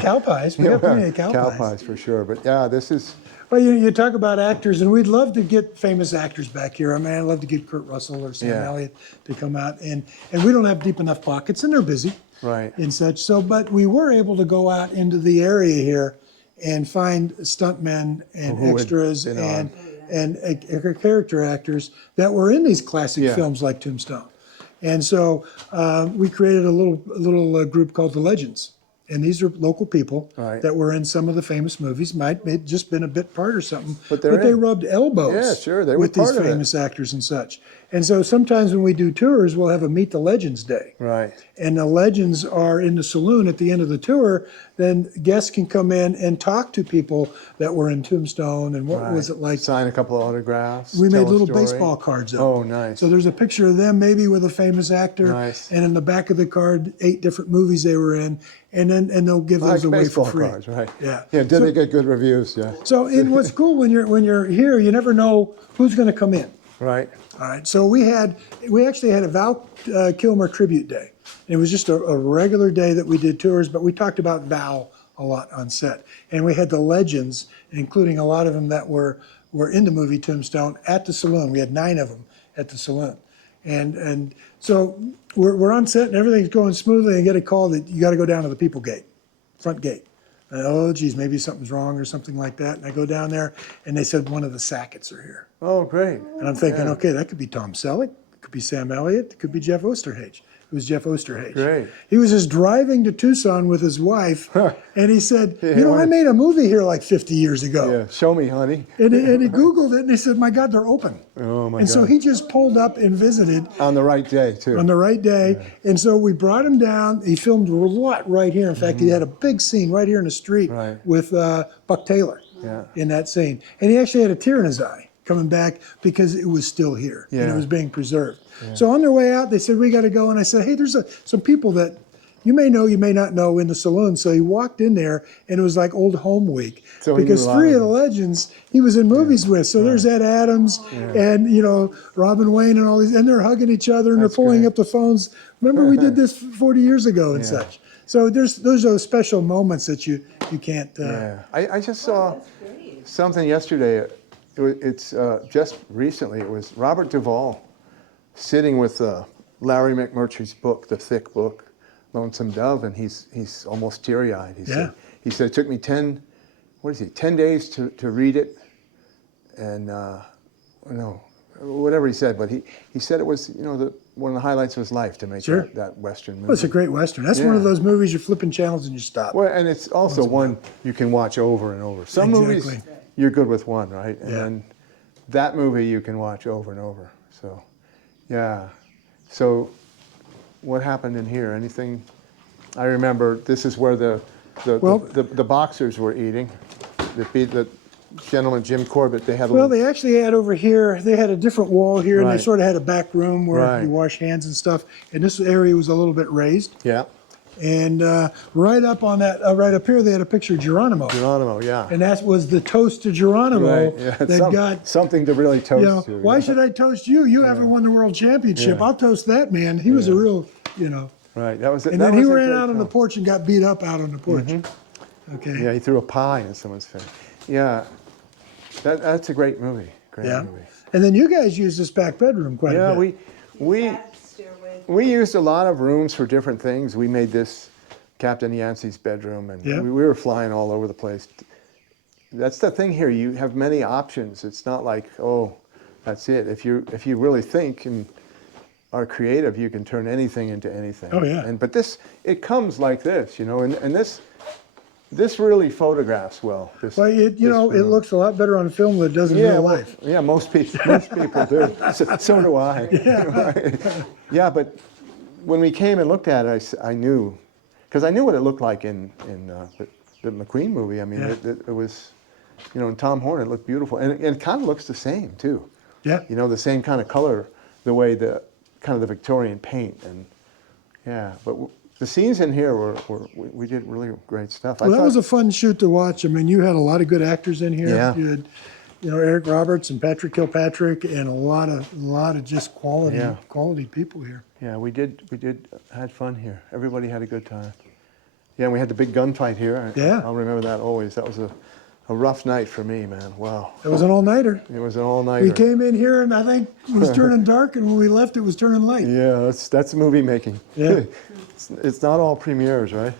Cow pies. We got plenty of cow pies. for sure. But yeah, this is. Well, you talk about actors, and we'd love to get famous actors back here. I mean, I'd love to get Kurt Russell or Sam Yeah. Elliott to come out, and we don't have deep enough pockets, and they're busy, Right. and such. So, but we were able to go out into the area here and find stuntmen and Who had extras been on. and character actors that were in these classic Yeah. films like Tombstone. And so we created a little group called the Legends. And these are local people Right. that were in some of the famous movies, might have just been a bit part or something, But but they're they in. rubbed elbows Yeah, sure, they were with these part of it. famous actors and such. And so sometimes when we do tours, we'll have a Meet the Legends Day. Right. And the legends are in the saloon at the end of the tour. Then guests can come in and talk to people that were in Tombstone and what was it like. Sign a couple of autographs. We tell made a little story. baseball cards up. Oh, nice. So there's a picture of them maybe with a famous actor. Nice. And in the back of the card, 8 different movies they were in. And they'll give Like those away baseball for free. cards, right? Yeah. Yeah. Did they get good reviews? Yeah. So and what's cool when you're here, you never know who's going to come in. Right. All right, so we actually had a Val Kilmer tribute day. It was just a regular day that we did tours, but we talked about Val a lot on set. And we had the legends, including a lot of them that were in the movie Tombstone, at the Saloon. We had 9 of them at the Saloon. And so we're on set and everything's going smoothly and get a call that you got to go down to the people gate, front gate. And, oh, geez, maybe something's wrong or something like that. And I go down there and they said one of the Sackets are here. Oh, great. And I'm thinking, Yeah. okay, that could be Tom Selleck, it could be Sam Elliott, it could be Jeff Osterhage. It was Jeff Osterhage. Great. He was just driving to Tucson with his wife, and he said, Yeah, you know, I what- made a movie here like 50 years ago. Yeah. Show me, honey. And he Googled it, and he said, my God, they're open. Oh my And God. so he just pulled up and visited On the right day too. on the right day. And so we brought him down. He filmed a lot right here. In fact, he had a big scene right here in the street Mm-hmm. Right. with Buck Taylor Yeah. in that scene. And he actually had a tear in his eye coming back because it was still here and Yeah. it was being preserved. So on their way out, they said, we got to go. And I said, hey, there's some people that you may know, you may not know, in the Saloon. So he walked in there, and it was like old home week. So he because knew a lot three of of the them. legends he was in movies with. So there's Ed Adams and, you know, Robin Wayne and all these, and they're hugging each other and That's they're pulling great. up the phones. Remember we did this 40 years ago and such. So those are those special moments that you can't. I just saw something yesterday. It's just recently. It was Robert Duvall sitting with Larry McMurtry's book, the thick book, Lonesome Dove, and he's almost teary-eyed. He said it took me 10 days to read it, and no, whatever he said, but he said it was, you know, one of the highlights of his life to make that Western movie. Well, it's a great Western. That's one of those movies you're flipping channels and you stop. Well, and it's also one you can watch over and over. Some movies you're good with one, right? And then that movie you can watch over and over. So, yeah. So, what happened in here? Anything? I remember this is where the boxers were eating. The gentleman, Jim Corbett, they had they actually had over here, they had a different wall here, and they sort of had a back room where you wash hands and stuff. And this area was a little bit raised. Yeah. And right up on that, right up here, they had a picture of Geronimo. Geronimo, yeah. And that was the toast to Geronimo that got something to really toast. You know, to, why should I toast you? You haven't won the world championship. I'll toast that man. He was a real, you know. Right. That was it. And then he ran out on the porch and got beat up out on the porch. Okay. Yeah, he threw a pie in someone's face. Yeah. That's a great movie. Great movie. And then you guys used this back bedroom quite a bit. We used a lot of rooms for different things. We made this Captain Yancey's bedroom, and we were flying all over the place. That's the thing here. You have many options. It's not like, oh, that's it. If you really think and are creative, you can turn anything into anything. Oh yeah. But it comes like this, you know, and this really photographs well. It looks a lot better on film than it does in real life. Yeah, most people do. So do I. Yeah, but when we came and looked at it, I knew, because I knew what it looked like in the McQueen movie. I mean, it was, you know, in Tom Horn, it looked beautiful, and it kind of looks the same too. Yeah. You know, the same kind of color, the way the Victorian paint, and but the scenes in here we did really great stuff. Well, that was a fun shoot to watch. I mean, you had a lot of good actors in here. Yeah. You had, you know, Eric Roberts and Patrick Kilpatrick, and a lot of just quality people here. Yeah, we had fun here. Everybody had a good time. Yeah, and we had the big gunfight here. I'll remember that always. That was a rough night for me, man. Wow. It was an all-nighter. It was an all-nighter. We came in here, and I think it was turning dark, and when we left, it was turning light. Yeah, that's movie making. Yeah. It's not all premieres, right?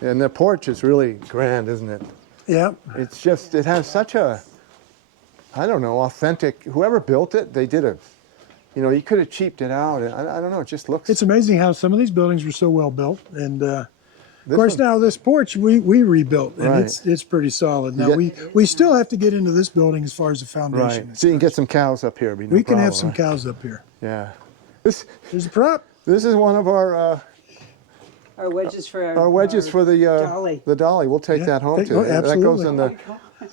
And the porch is really grand, isn't it? Yeah. It's just, it has such a, I don't know, authentic, whoever built it, they did you know, you could have cheaped it out. I don't know, it just looks. It's amazing how some of these buildings were so well built. And of course, now this porch we rebuilt, and it's pretty solid. Now we still have to get into this building as far as the foundation. Right. So you can get some cows up here. We can have some cows up here. Yeah. There's a prop. This is one of our wedges for the dolly. The dolly. We'll take that home too. Absolutely. That goes in the.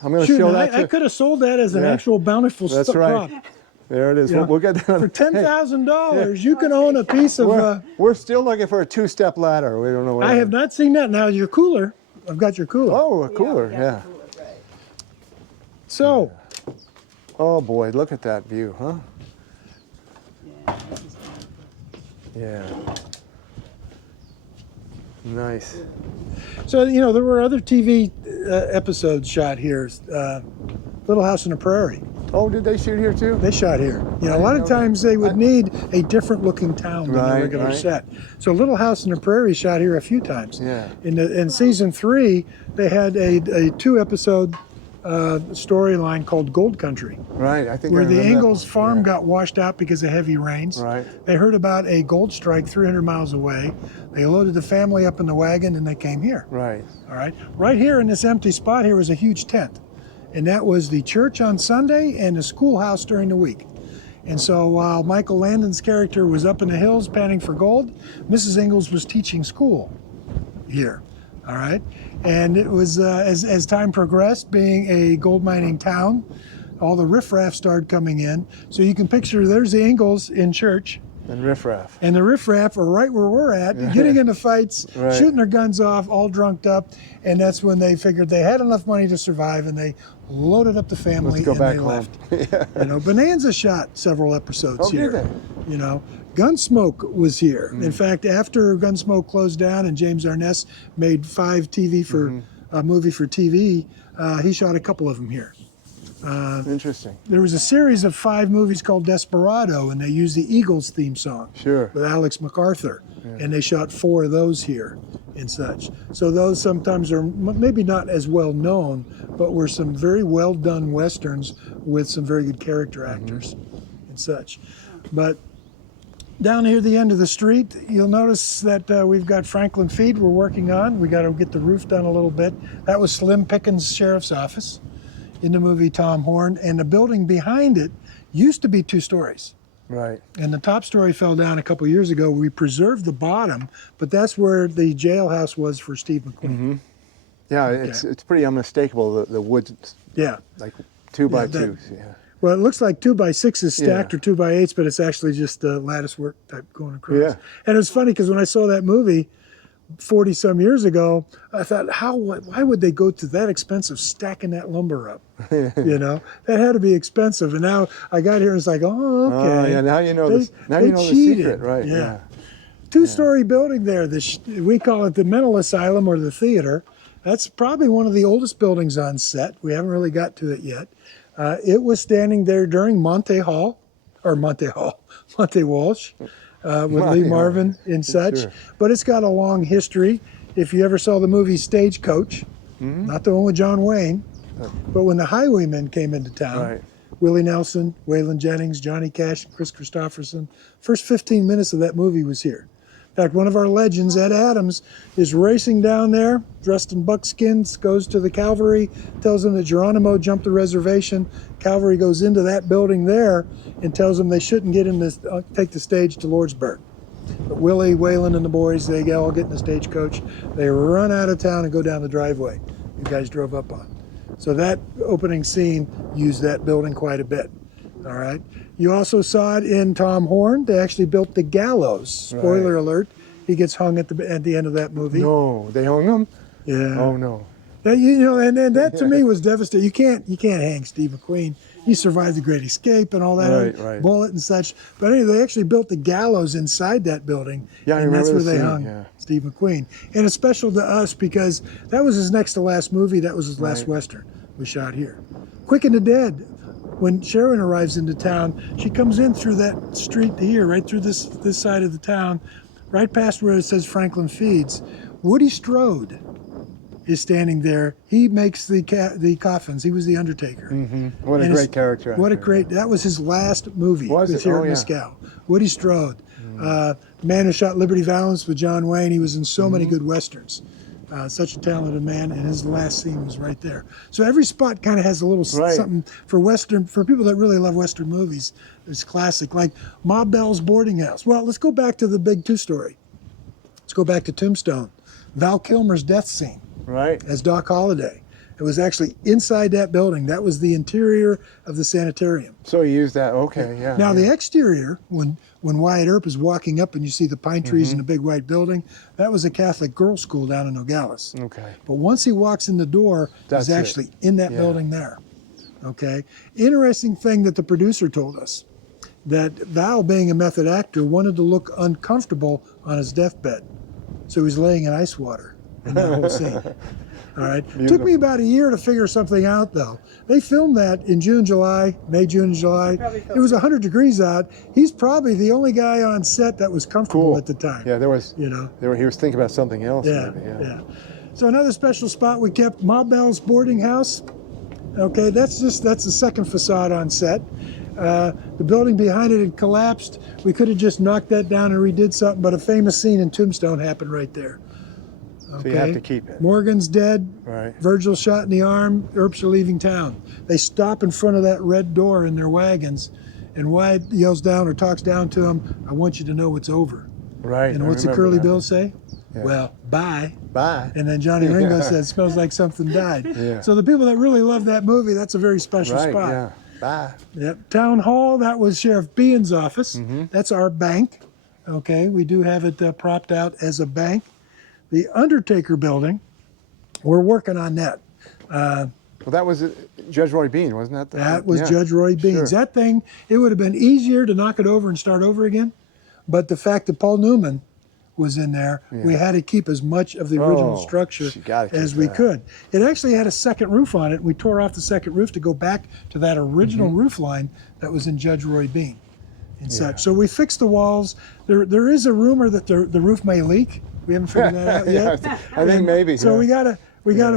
I'm going to show that. I could have sold that as an actual Bountiful prop. There it is. We'll get that. For $10,000, you can own a piece of. We're still looking for a two-step ladder. We don't know what. I have not seen that. Now your cooler. I've got your cooler. Oh, a cooler. Yeah. So. Oh boy, look at that view, huh? Yeah. Nice. So, you know, there were other TV episodes shot here. Little House on the Prairie. Oh, did they shoot here too? They shot here. You know, a lot of times they would need a different looking town than the regular set. So Little House on the Prairie shot here a few times. Yeah. In season 3, they had a 2-episode storyline called Gold Country. Right, I think where the Ingalls farm got washed out because of heavy rains. Right. They heard about a gold strike 300 miles away. They loaded the family up in the wagon and they came here. Right. All right. Right here in this empty spot here was a huge tent. And that was the church on Sunday and the schoolhouse during the week. And so while Michael Landon's character was up in the hills panning for gold, Mrs. Ingalls was teaching school here. All right. And it was, as time progressed, being a gold mining town, all the riffraff started coming in. So you can picture there's the Ingalls in church. And riffraff. And the riffraff are right where we're at, getting into fights, Right. shooting their guns off, all drunked up. And that's when they figured they had enough money to survive, and they loaded up the family Let's go and back they home. left. Yeah. You know, Bonanza shot several episodes Oh, here. did You know, Gunsmoke was here. In fact, after Gunsmoke closed down and James Arness made 5 TV for a movie for TV, he shot a couple of them here. Interesting. There was a series of 5 movies called Desperado, and they used the Eagles theme song Sure. with Alex MacArthur, and they shot 4 of those here and such. So those sometimes are maybe not as well known, but were some very well done westerns with some very good character actors and such. But down here at the end of the street, you'll notice that we've got Franklin Feed we're working on. We got to get the roof done a little bit. That was Slim Pickens' sheriff's office in the movie Tom Horn, and the building behind it used to be 2 stories. Right. And the top story fell down a couple years ago. We preserved the bottom, but that's where the jailhouse was for Steve McQueen. Yeah, it's pretty unmistakable, the wood, Yeah. like 2 by that- 2s. Yeah. Well, it looks like 2 by 6s stacked Yeah. or 2 by 8s, but it's actually just lattice work type going across. Yeah. And it was funny because when I saw that movie 40 some years ago, I thought, why would they go to that expensive stacking that lumber up? You know, that had to be expensive. And now I got here and it's like, oh, okay. Oh, yeah, now you know, now they you know the cheated. secret, right? Yeah. 2-story building there. We call it the mental asylum or the theater. That's probably one of the oldest buildings on set. We haven't really got to it yet. It was standing there during Monte Walsh, with Lee Marvin and such. Sure. But it's got a long history. If you ever saw the movie Stagecoach, not the one with John Wayne, but when the Highwaymen came into town, Right. Willie Nelson, Waylon Jennings, Johnny Cash, and Chris Christopherson, first 15 minutes of that movie was here. In fact, one of our legends, Ed Adams, is racing down there, dressed in buckskins, goes to the cavalry, tells them that Geronimo jumped the reservation. Cavalry goes into that building there and tells them they shouldn't get in this, take the stage to Lordsburg. But Willie, Waylon, and the boys, they all get in the stagecoach. They run out of town and go down the driveway you guys drove up on. So that opening scene used that building quite a bit. All right. You also saw it in Tom Horn. They actually built the gallows. Spoiler alert: he gets hung at the end of that movie. No, they hung him? Yeah. Oh, no. Now, you know, and that to me was devastating. You can't hang Steve McQueen. He survived the Great Escape and all that, Right. bullet and such. But anyway, they actually built the gallows inside that building, Yeah, I and that's remember where the they scene, hung yeah. Steve McQueen. And it's special to us because that was his next to last movie. That was his last Right. Western we shot here. Quick and the Dead. When Sharon arrives into town, she comes in through that street here, right through this side of the town, right past where it says Franklin Feeds. Woody Strode is standing there. He makes the coffins. He was the undertaker. What a And great character. What a actor. great, that was his last movie. Was it? here Oh, at yeah. Mescal. Woody Strode. Man who shot Liberty Valance with John Wayne. He was in so many good Westerns. Such a talented man, and his last scene was right there. So every spot kind of has a little Right. something for Western, for people that really love Western movies. It's classic, like Ma Bell's boarding house. Well, let's go back to the big 2-story. Let's go back to Tombstone. Val Kilmer's death scene Right. as Doc Holliday. It was actually inside that building. That was the interior of the sanitarium. So you used that. Okay, yeah. Now yeah. the exterior, when Wyatt Earp is walking up and you see the pine trees and the big white building, that was a Catholic girls' school down in Nogales. Okay. But once he walks in the door, That's he's it. actually in that Yeah. building there. Okay. Interesting thing that the producer told us, that Val, being a method actor, wanted to look uncomfortable on his deathbed. So he was laying in ice water in that whole scene. All right. Took me about a year to figure something out, though. They filmed that in June, July, May, June, July. It was 100 degrees out. He's probably the only guy on set that was comfortable Cool. at the time. Yeah, there was. You know. He was thinking about something else. Yeah, maybe, yeah. So another special spot we kept, Ma Bell's boarding house. Okay, that's the second facade on set. The building behind it had collapsed. We could have just knocked that down and redid something, but a famous scene in Tombstone happened right there. So you have to keep it. Morgan's dead. Right. Virgil's shot in the arm. Earps are leaving town. They stop in front of that red door in their wagons, and Wyatt yells down or talks down to him, "I want you to know it's over." Right. And I what's the remember curly that. bill say? Yeah. Well, bye. Bye. And then Johnny Ringo said, "Smells like something died." Yeah. So the people that really love that movie, that's a very special Right, spot. yeah. Bye. Yep. Town Hall, that was Sheriff Behan's office. Mm-hmm. That's our bank. Okay, we do have it propped out as a bank. The Undertaker building, we're working on that. Well, that was Judge Roy Bean, wasn't that? That was yeah. Judge Roy Bean's. Sure. That thing, it would have been easier to knock it over and start over again. But the fact that Paul Newman was in there, we had to keep as much of the original structure as we could. It actually had a second roof on it. We tore off the second roof to go back to that original roof line that was in Judge Roy Bean and such. So we fixed the walls. There is a rumor that the roof may leak. We haven't figured that out yet. I think maybe. So we gotta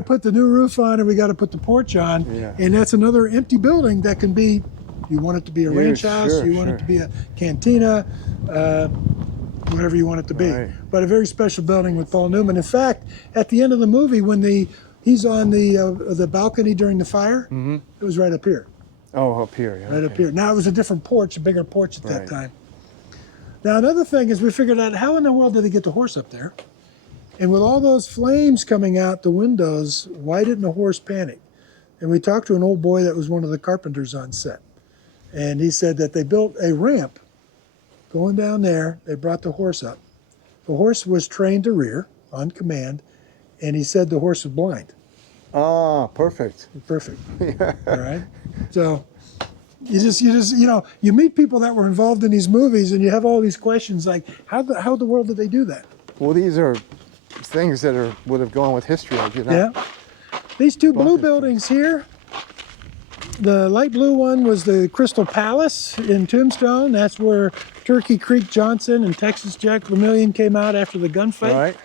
put the new roof on, and we gotta put the porch on, and that's another empty building that can be. You want it to be a ranch house. You want it to be a cantina, whatever you want it to be. Right. But a very special building with Paul Newman. In fact, at the end of the movie, when he's on the balcony during the fire, it was right up here. Oh, up here. Yeah, Right up here. Now it was a different porch, a bigger porch at that time. Now another thing is we figured out how in the world did they get the horse up there? And with all those flames coming out the windows, why didn't the horse panic? And we talked to an old boy that was one of the carpenters on set. And he said that they built a ramp going down there. They brought the horse up. The horse was trained to rear on command, and he said the horse was blind. Ah, perfect. Perfect. All right. So you meet people that were involved in these movies, and you have all these questions like, how the world did they do that? Well, these are things that would have gone with history, you know. Yeah. These two blue buildings here. The light blue one was the Crystal Palace in Tombstone. That's where Turkey Creek Johnson and Texas Jack Vermillion came out after the gunfight. Right.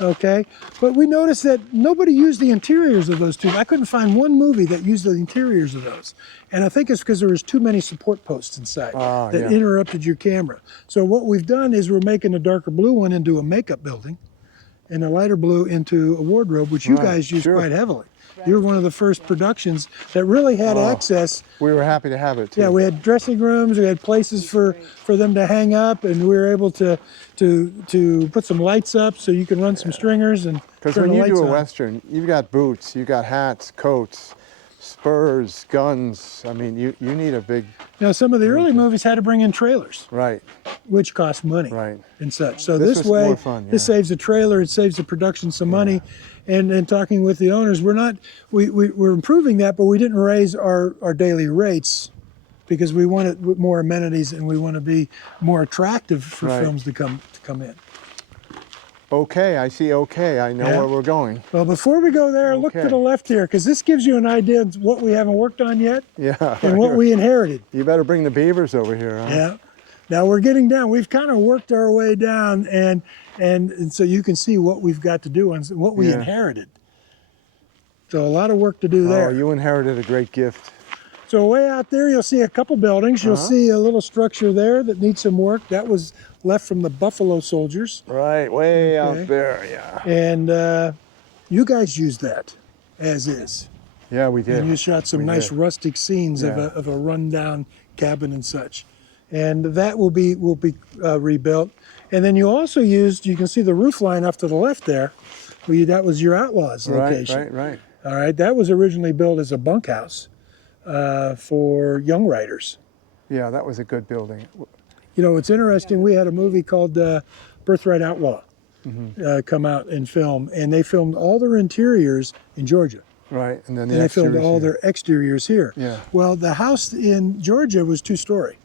Okay. But we noticed that nobody used the interiors of those two. I couldn't find one movie that used the interiors of those. And I think it's because there was too many support posts inside that interrupted your camera. So what we've done is we're making the darker blue one into a makeup building and the lighter blue into a wardrobe, which you guys used quite heavily. You were one of the first productions that really had access. We were happy to have it, too. Yeah, we had dressing rooms, we had places for them to hang up, and we were able to put some lights up so you can run some stringers and because turn when the you lights do a on. Western, you've got boots, you've got hats, coats, spurs, guns. I mean, you need a big... Now, some of the early movies had to bring in trailers, Right. which cost money Right. and such. So This this was way, more fun, this saves the trailer, it saves the production some money. And talking with the owners, we're improving that, but we didn't raise our daily rates because we wanted more amenities and we want to be more attractive for films to come in. Okay, I see okay. I know where we're going. Well, before we go there, look to the left here, because this gives you an idea of what we haven't worked on yet and what we inherited. You better bring the beavers over here, huh? Yeah. Now we're getting down. We've kind of worked our way down, and so you can see what we've got to do and what we inherited. So a lot of work to do there. Oh, you inherited a great gift. So way out there, you'll see a couple buildings. You'll see a little structure there that needs some work. That was left from the Buffalo soldiers. Right, way out there, yeah. And you guys used that as is. Yeah, we did. And you shot some nice rustic scenes of a rundown cabin and such. And that will be rebuilt. And then you also used, you can see the roof line off to the left there. That was your Outlaws location. Right. All right, that was originally built as a bunkhouse for young writers. Yeah, that was a good building. You know, it's interesting, we had a movie called Birthright Outlaw come out and film, and they filmed all their interiors in Georgia. Right, and then they filmed all their exteriors here. Yeah. Well, the house in Georgia was 2-story.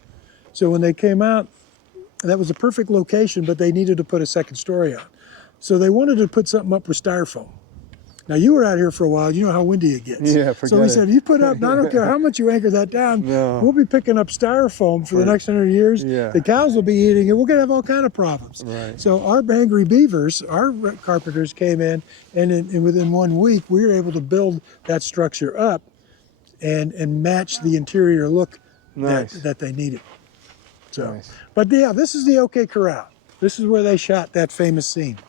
So when they came out, that was a perfect location, but they needed to put a second story on. So they wanted to put something up with styrofoam. Now, you were out here for a while. You know how windy it gets. Yeah, forget So we it. said, you put up, I don't care how much you anchor that down, we'll be picking up styrofoam for the next 100 years. Yeah. The cows will be eating it. We're going to have all kind of problems. Right. So our angry beavers, our carpenters came in, and within 1 week, we were able to build that structure up and match the interior look that they needed. So, Nice. But yeah, this is the OK Corral. This is where they shot that famous scene.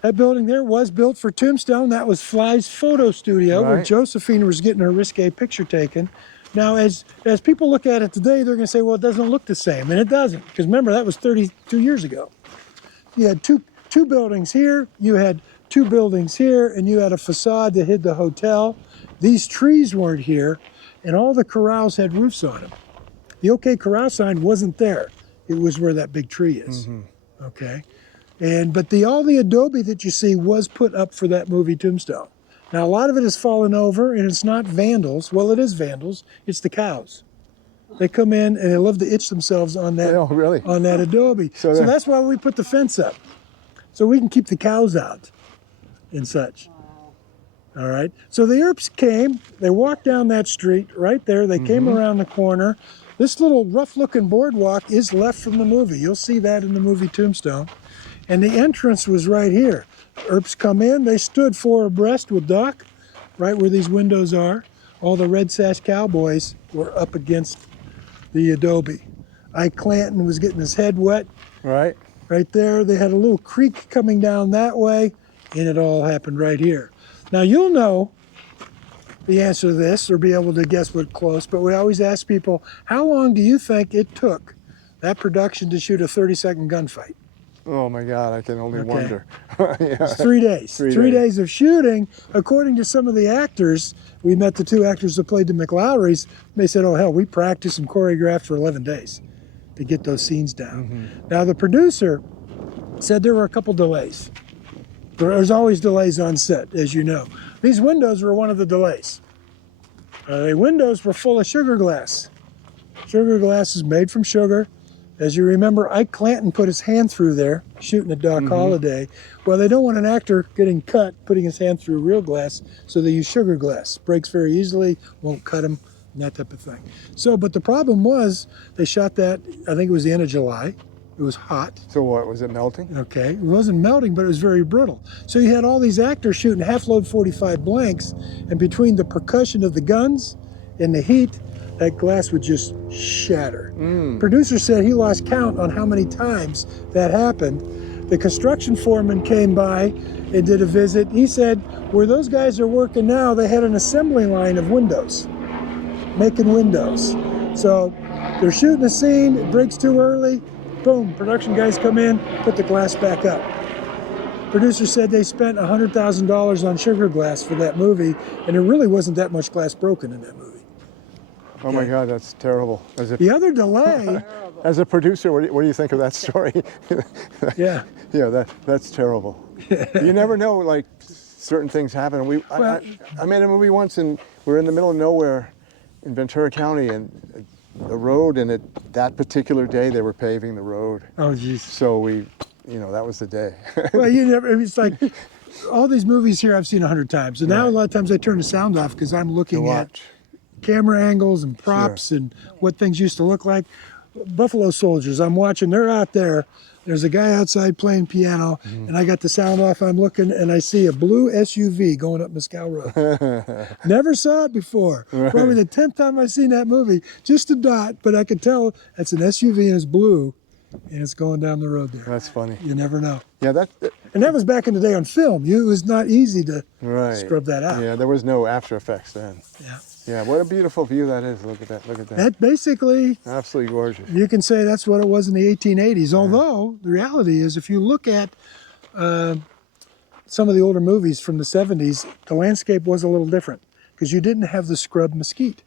That building there was built for Tombstone. That was Fly's photo studio where Josephine was getting her risque picture taken. Now, as people look at it today, they're going to say, well, it doesn't look the same. And it doesn't, because remember, that was 32 years ago. You had two buildings here, you had 2 buildings here, and you had a facade that hid the hotel. These trees weren't here. and all the corrals had roofs on them. The OK Corral sign wasn't there. It was where that big tree is. Okay, but all the adobe that you see was put up for that movie Tombstone. Now a lot of it has fallen over, and it's not vandals. Well, it is vandals. It's the cows. They come in and they love to itch themselves on that. Oh, really? On that adobe. So that's why we put the fence up, so we can keep the cows out and such. All right. So the Earps came. They walked down that street right there. They came around the corner. This little rough-looking boardwalk is left from the movie. You'll see that in the movie Tombstone. And the entrance was right here. Earps come in. They stood four abreast with Doc, right where these windows are. All the red sash cowboys were up against the adobe. Ike Clanton was getting his head wet. Right. Right there. They had a little creek coming down that way, and it all happened right here. Now you'll know the answer to this or be able to guess what close, but we always ask people, how long do you think it took that production to shoot a 30-second gunfight? Oh my God, I can only wonder. It's 3 days. Three days of shooting. According to some of the actors, we met the two actors that played the McLowrys. They said, oh hell, we practiced and choreographed for 11 days to get those scenes down. Now the producer said there were a couple delays. There's always delays on set, as you know. These windows were one of the delays. The windows were full of sugar glass. Sugar glass is made from sugar. As you remember, Ike Clanton put his hand through there, shooting at Doc Holliday. Well, they don't want an actor getting cut, putting his hand through real glass, so they use sugar glass. Breaks very easily, won't cut him, and that type of thing. So, but the problem was, they shot that, I think it was the end of July. It was hot. So what, was it melting? Okay, it wasn't melting, but it was very brittle. So you had all these actors shooting half-load 45 blanks, and between the percussion of the guns and the heat, that glass would just shatter. Producer said he lost count on how many times that happened. The construction foreman came by and did a visit. He said, where those guys are working now, they had an assembly line of windows, making windows. So they're shooting a scene, it breaks too early, boom, production guys come in, put the glass back up. Producer said they spent $100,000 on sugar glass for that movie, and there really wasn't that much glass broken in that movie. Oh my God, that's terrible. The other delay... As a producer, what do you think of that story? Yeah. Yeah, that's terrible. You never know, like, certain things happen. I made a movie once, and we're in the middle of nowhere in Ventura County, and the road, and that particular day they were paving the road. Oh, geez. So that was the day. Well, it's like all these movies here I've seen 100 times, and now a lot of times I turn the sound off because I'm looking at camera angles and props and what things used to look like. Buffalo Soldiers, I'm watching, they're out there. There's a guy outside playing piano, and I got the sound off, I'm looking, and I see a blue SUV going up Mescal Road. Never saw it before. Right. Probably the 10th time I've seen that movie. Just a dot, but I could tell it's an SUV and it's blue, and it's going down the road there. That's funny. You never know. Yeah, and that was back in the day on film. It was not easy to scrub that out. Yeah, there was no After Effects then. Yeah. Yeah, what a beautiful view that is. Look at that, look at that. That basically... Absolutely gorgeous. You can say that's what it was in the 1880s, although the reality is if you look at some of the older movies from the 70s, the landscape was a little different because you didn't have the scrub mesquite.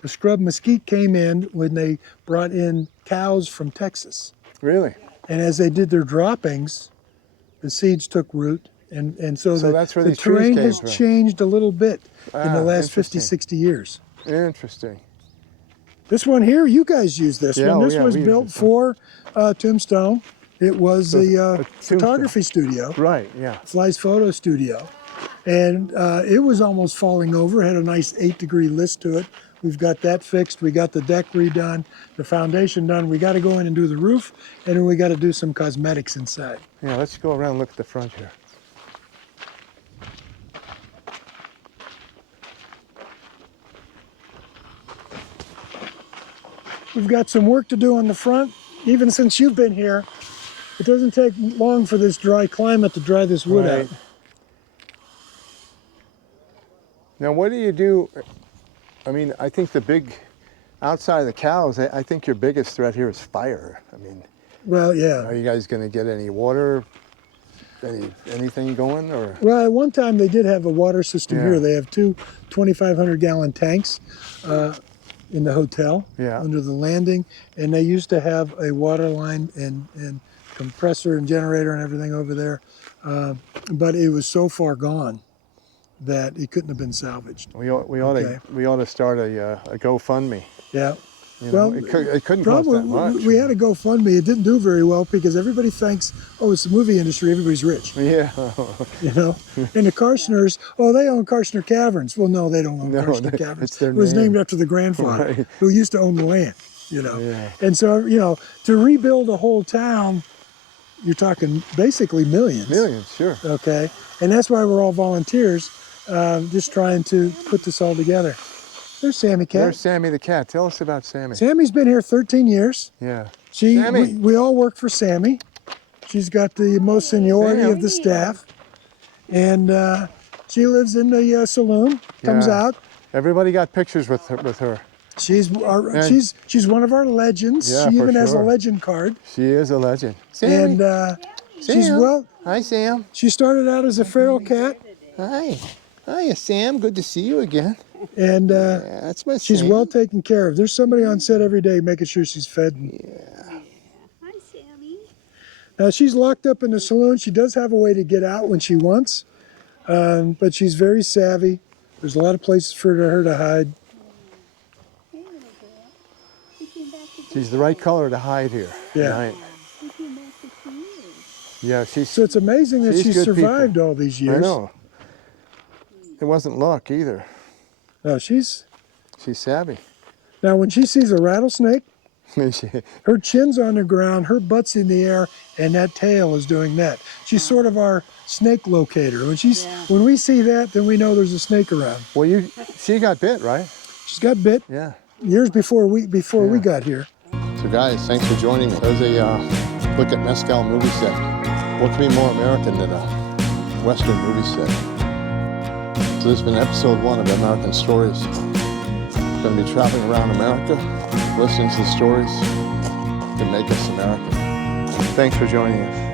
The scrub mesquite came in when they brought in cows from Texas. Really? And as they did their droppings, the seeds took root. And so that's where the these trees terrain came has from. Changed a little bit in the last 50, 60 years. Interesting. This one here, you guys use this one. This was we built for Tombstone. It was a photography studio. Right, yeah. Fly's photo studio. And it was almost falling over. It had a nice 8-degree list to it. We've got that fixed. We got the deck redone, the foundation done. We got to go in and do the roof, and then we got to do some cosmetics inside. Yeah, let's go around and look at the front here. We've got some work to do on the front. Even since you've been here, it doesn't take long for this dry climate to dry this wood out. Now, what do you do? I mean, I think the big, outside of the cows, I think your biggest threat here is fire. I mean, well, yeah. Are you guys going to get any water anything going, or? Well, at one time they did have a water system Yeah. here. They have two 2,500-gallon tanks in the hotel Yeah. under the landing, and they used to have a water line and compressor and generator and everything over there, but it was so far gone that it couldn't have been salvaged. We ought to start a GoFundMe. Yeah. You Well, know, it couldn't cost that much. We had a GoFundMe. It didn't do very well because everybody thinks, oh, it's the movie industry, everybody's rich. Yeah. You know, and the Karshner's, oh, they own Karshner Caverns. Well, no, they don't own Karshner Caverns. it's their It was name. named after the grandfather Right. who used to own the land, you know. Yeah. And so, you know, to rebuild a whole town, you're talking basically millions. Millions, sure. Okay. And that's why we're all volunteers, just trying to put this all together. There's Sammy Cat. There's Sammy the cat. Tell us about Sammy. Sammy's been here 13 years. Yeah. We Sammy. we all work for Sammy. She's got the most seniority Sam. of the staff. And she lives in the saloon, comes Yeah. out. Everybody got pictures with her. She's one of our legends. Yeah, She for even has a sure. legend card. She is a legend. Sammy. And she's Sam. Hi, Sam. she started out as a feral cat, Hi. Hiya, Sam. Good to see you again. and Yeah, that's my she's Sam. well taken care of. There's somebody on set every day making sure she's fed. Hi, Sammy. Now she's locked up in the saloon. She does have a way to get out when she wants, but she's very savvy. There's a lot of places for her to hide. Hey, little girl. We came back to She's the right color to hide here. Yeah. Right. We came back to see you. Yeah, she's. So it's amazing that She's she's good people. survived all these years. I know. It wasn't luck either. No, she's savvy. now when she sees a rattlesnake, She- her chin's on the ground, her butt's in the air, and that tail is doing that. She's sort of our snake locator. When we see that, then we know there's a snake around. well, she got bit, right? She's got bit Yeah. years before we got here. So guys, thanks for joining me. There's a look at Mescal Movie Set. What could be more American than a Western movie set? So this has been episode 1 of American Stories. We're going to be traveling around America, listening to the stories that make us American. Thanks for joining us.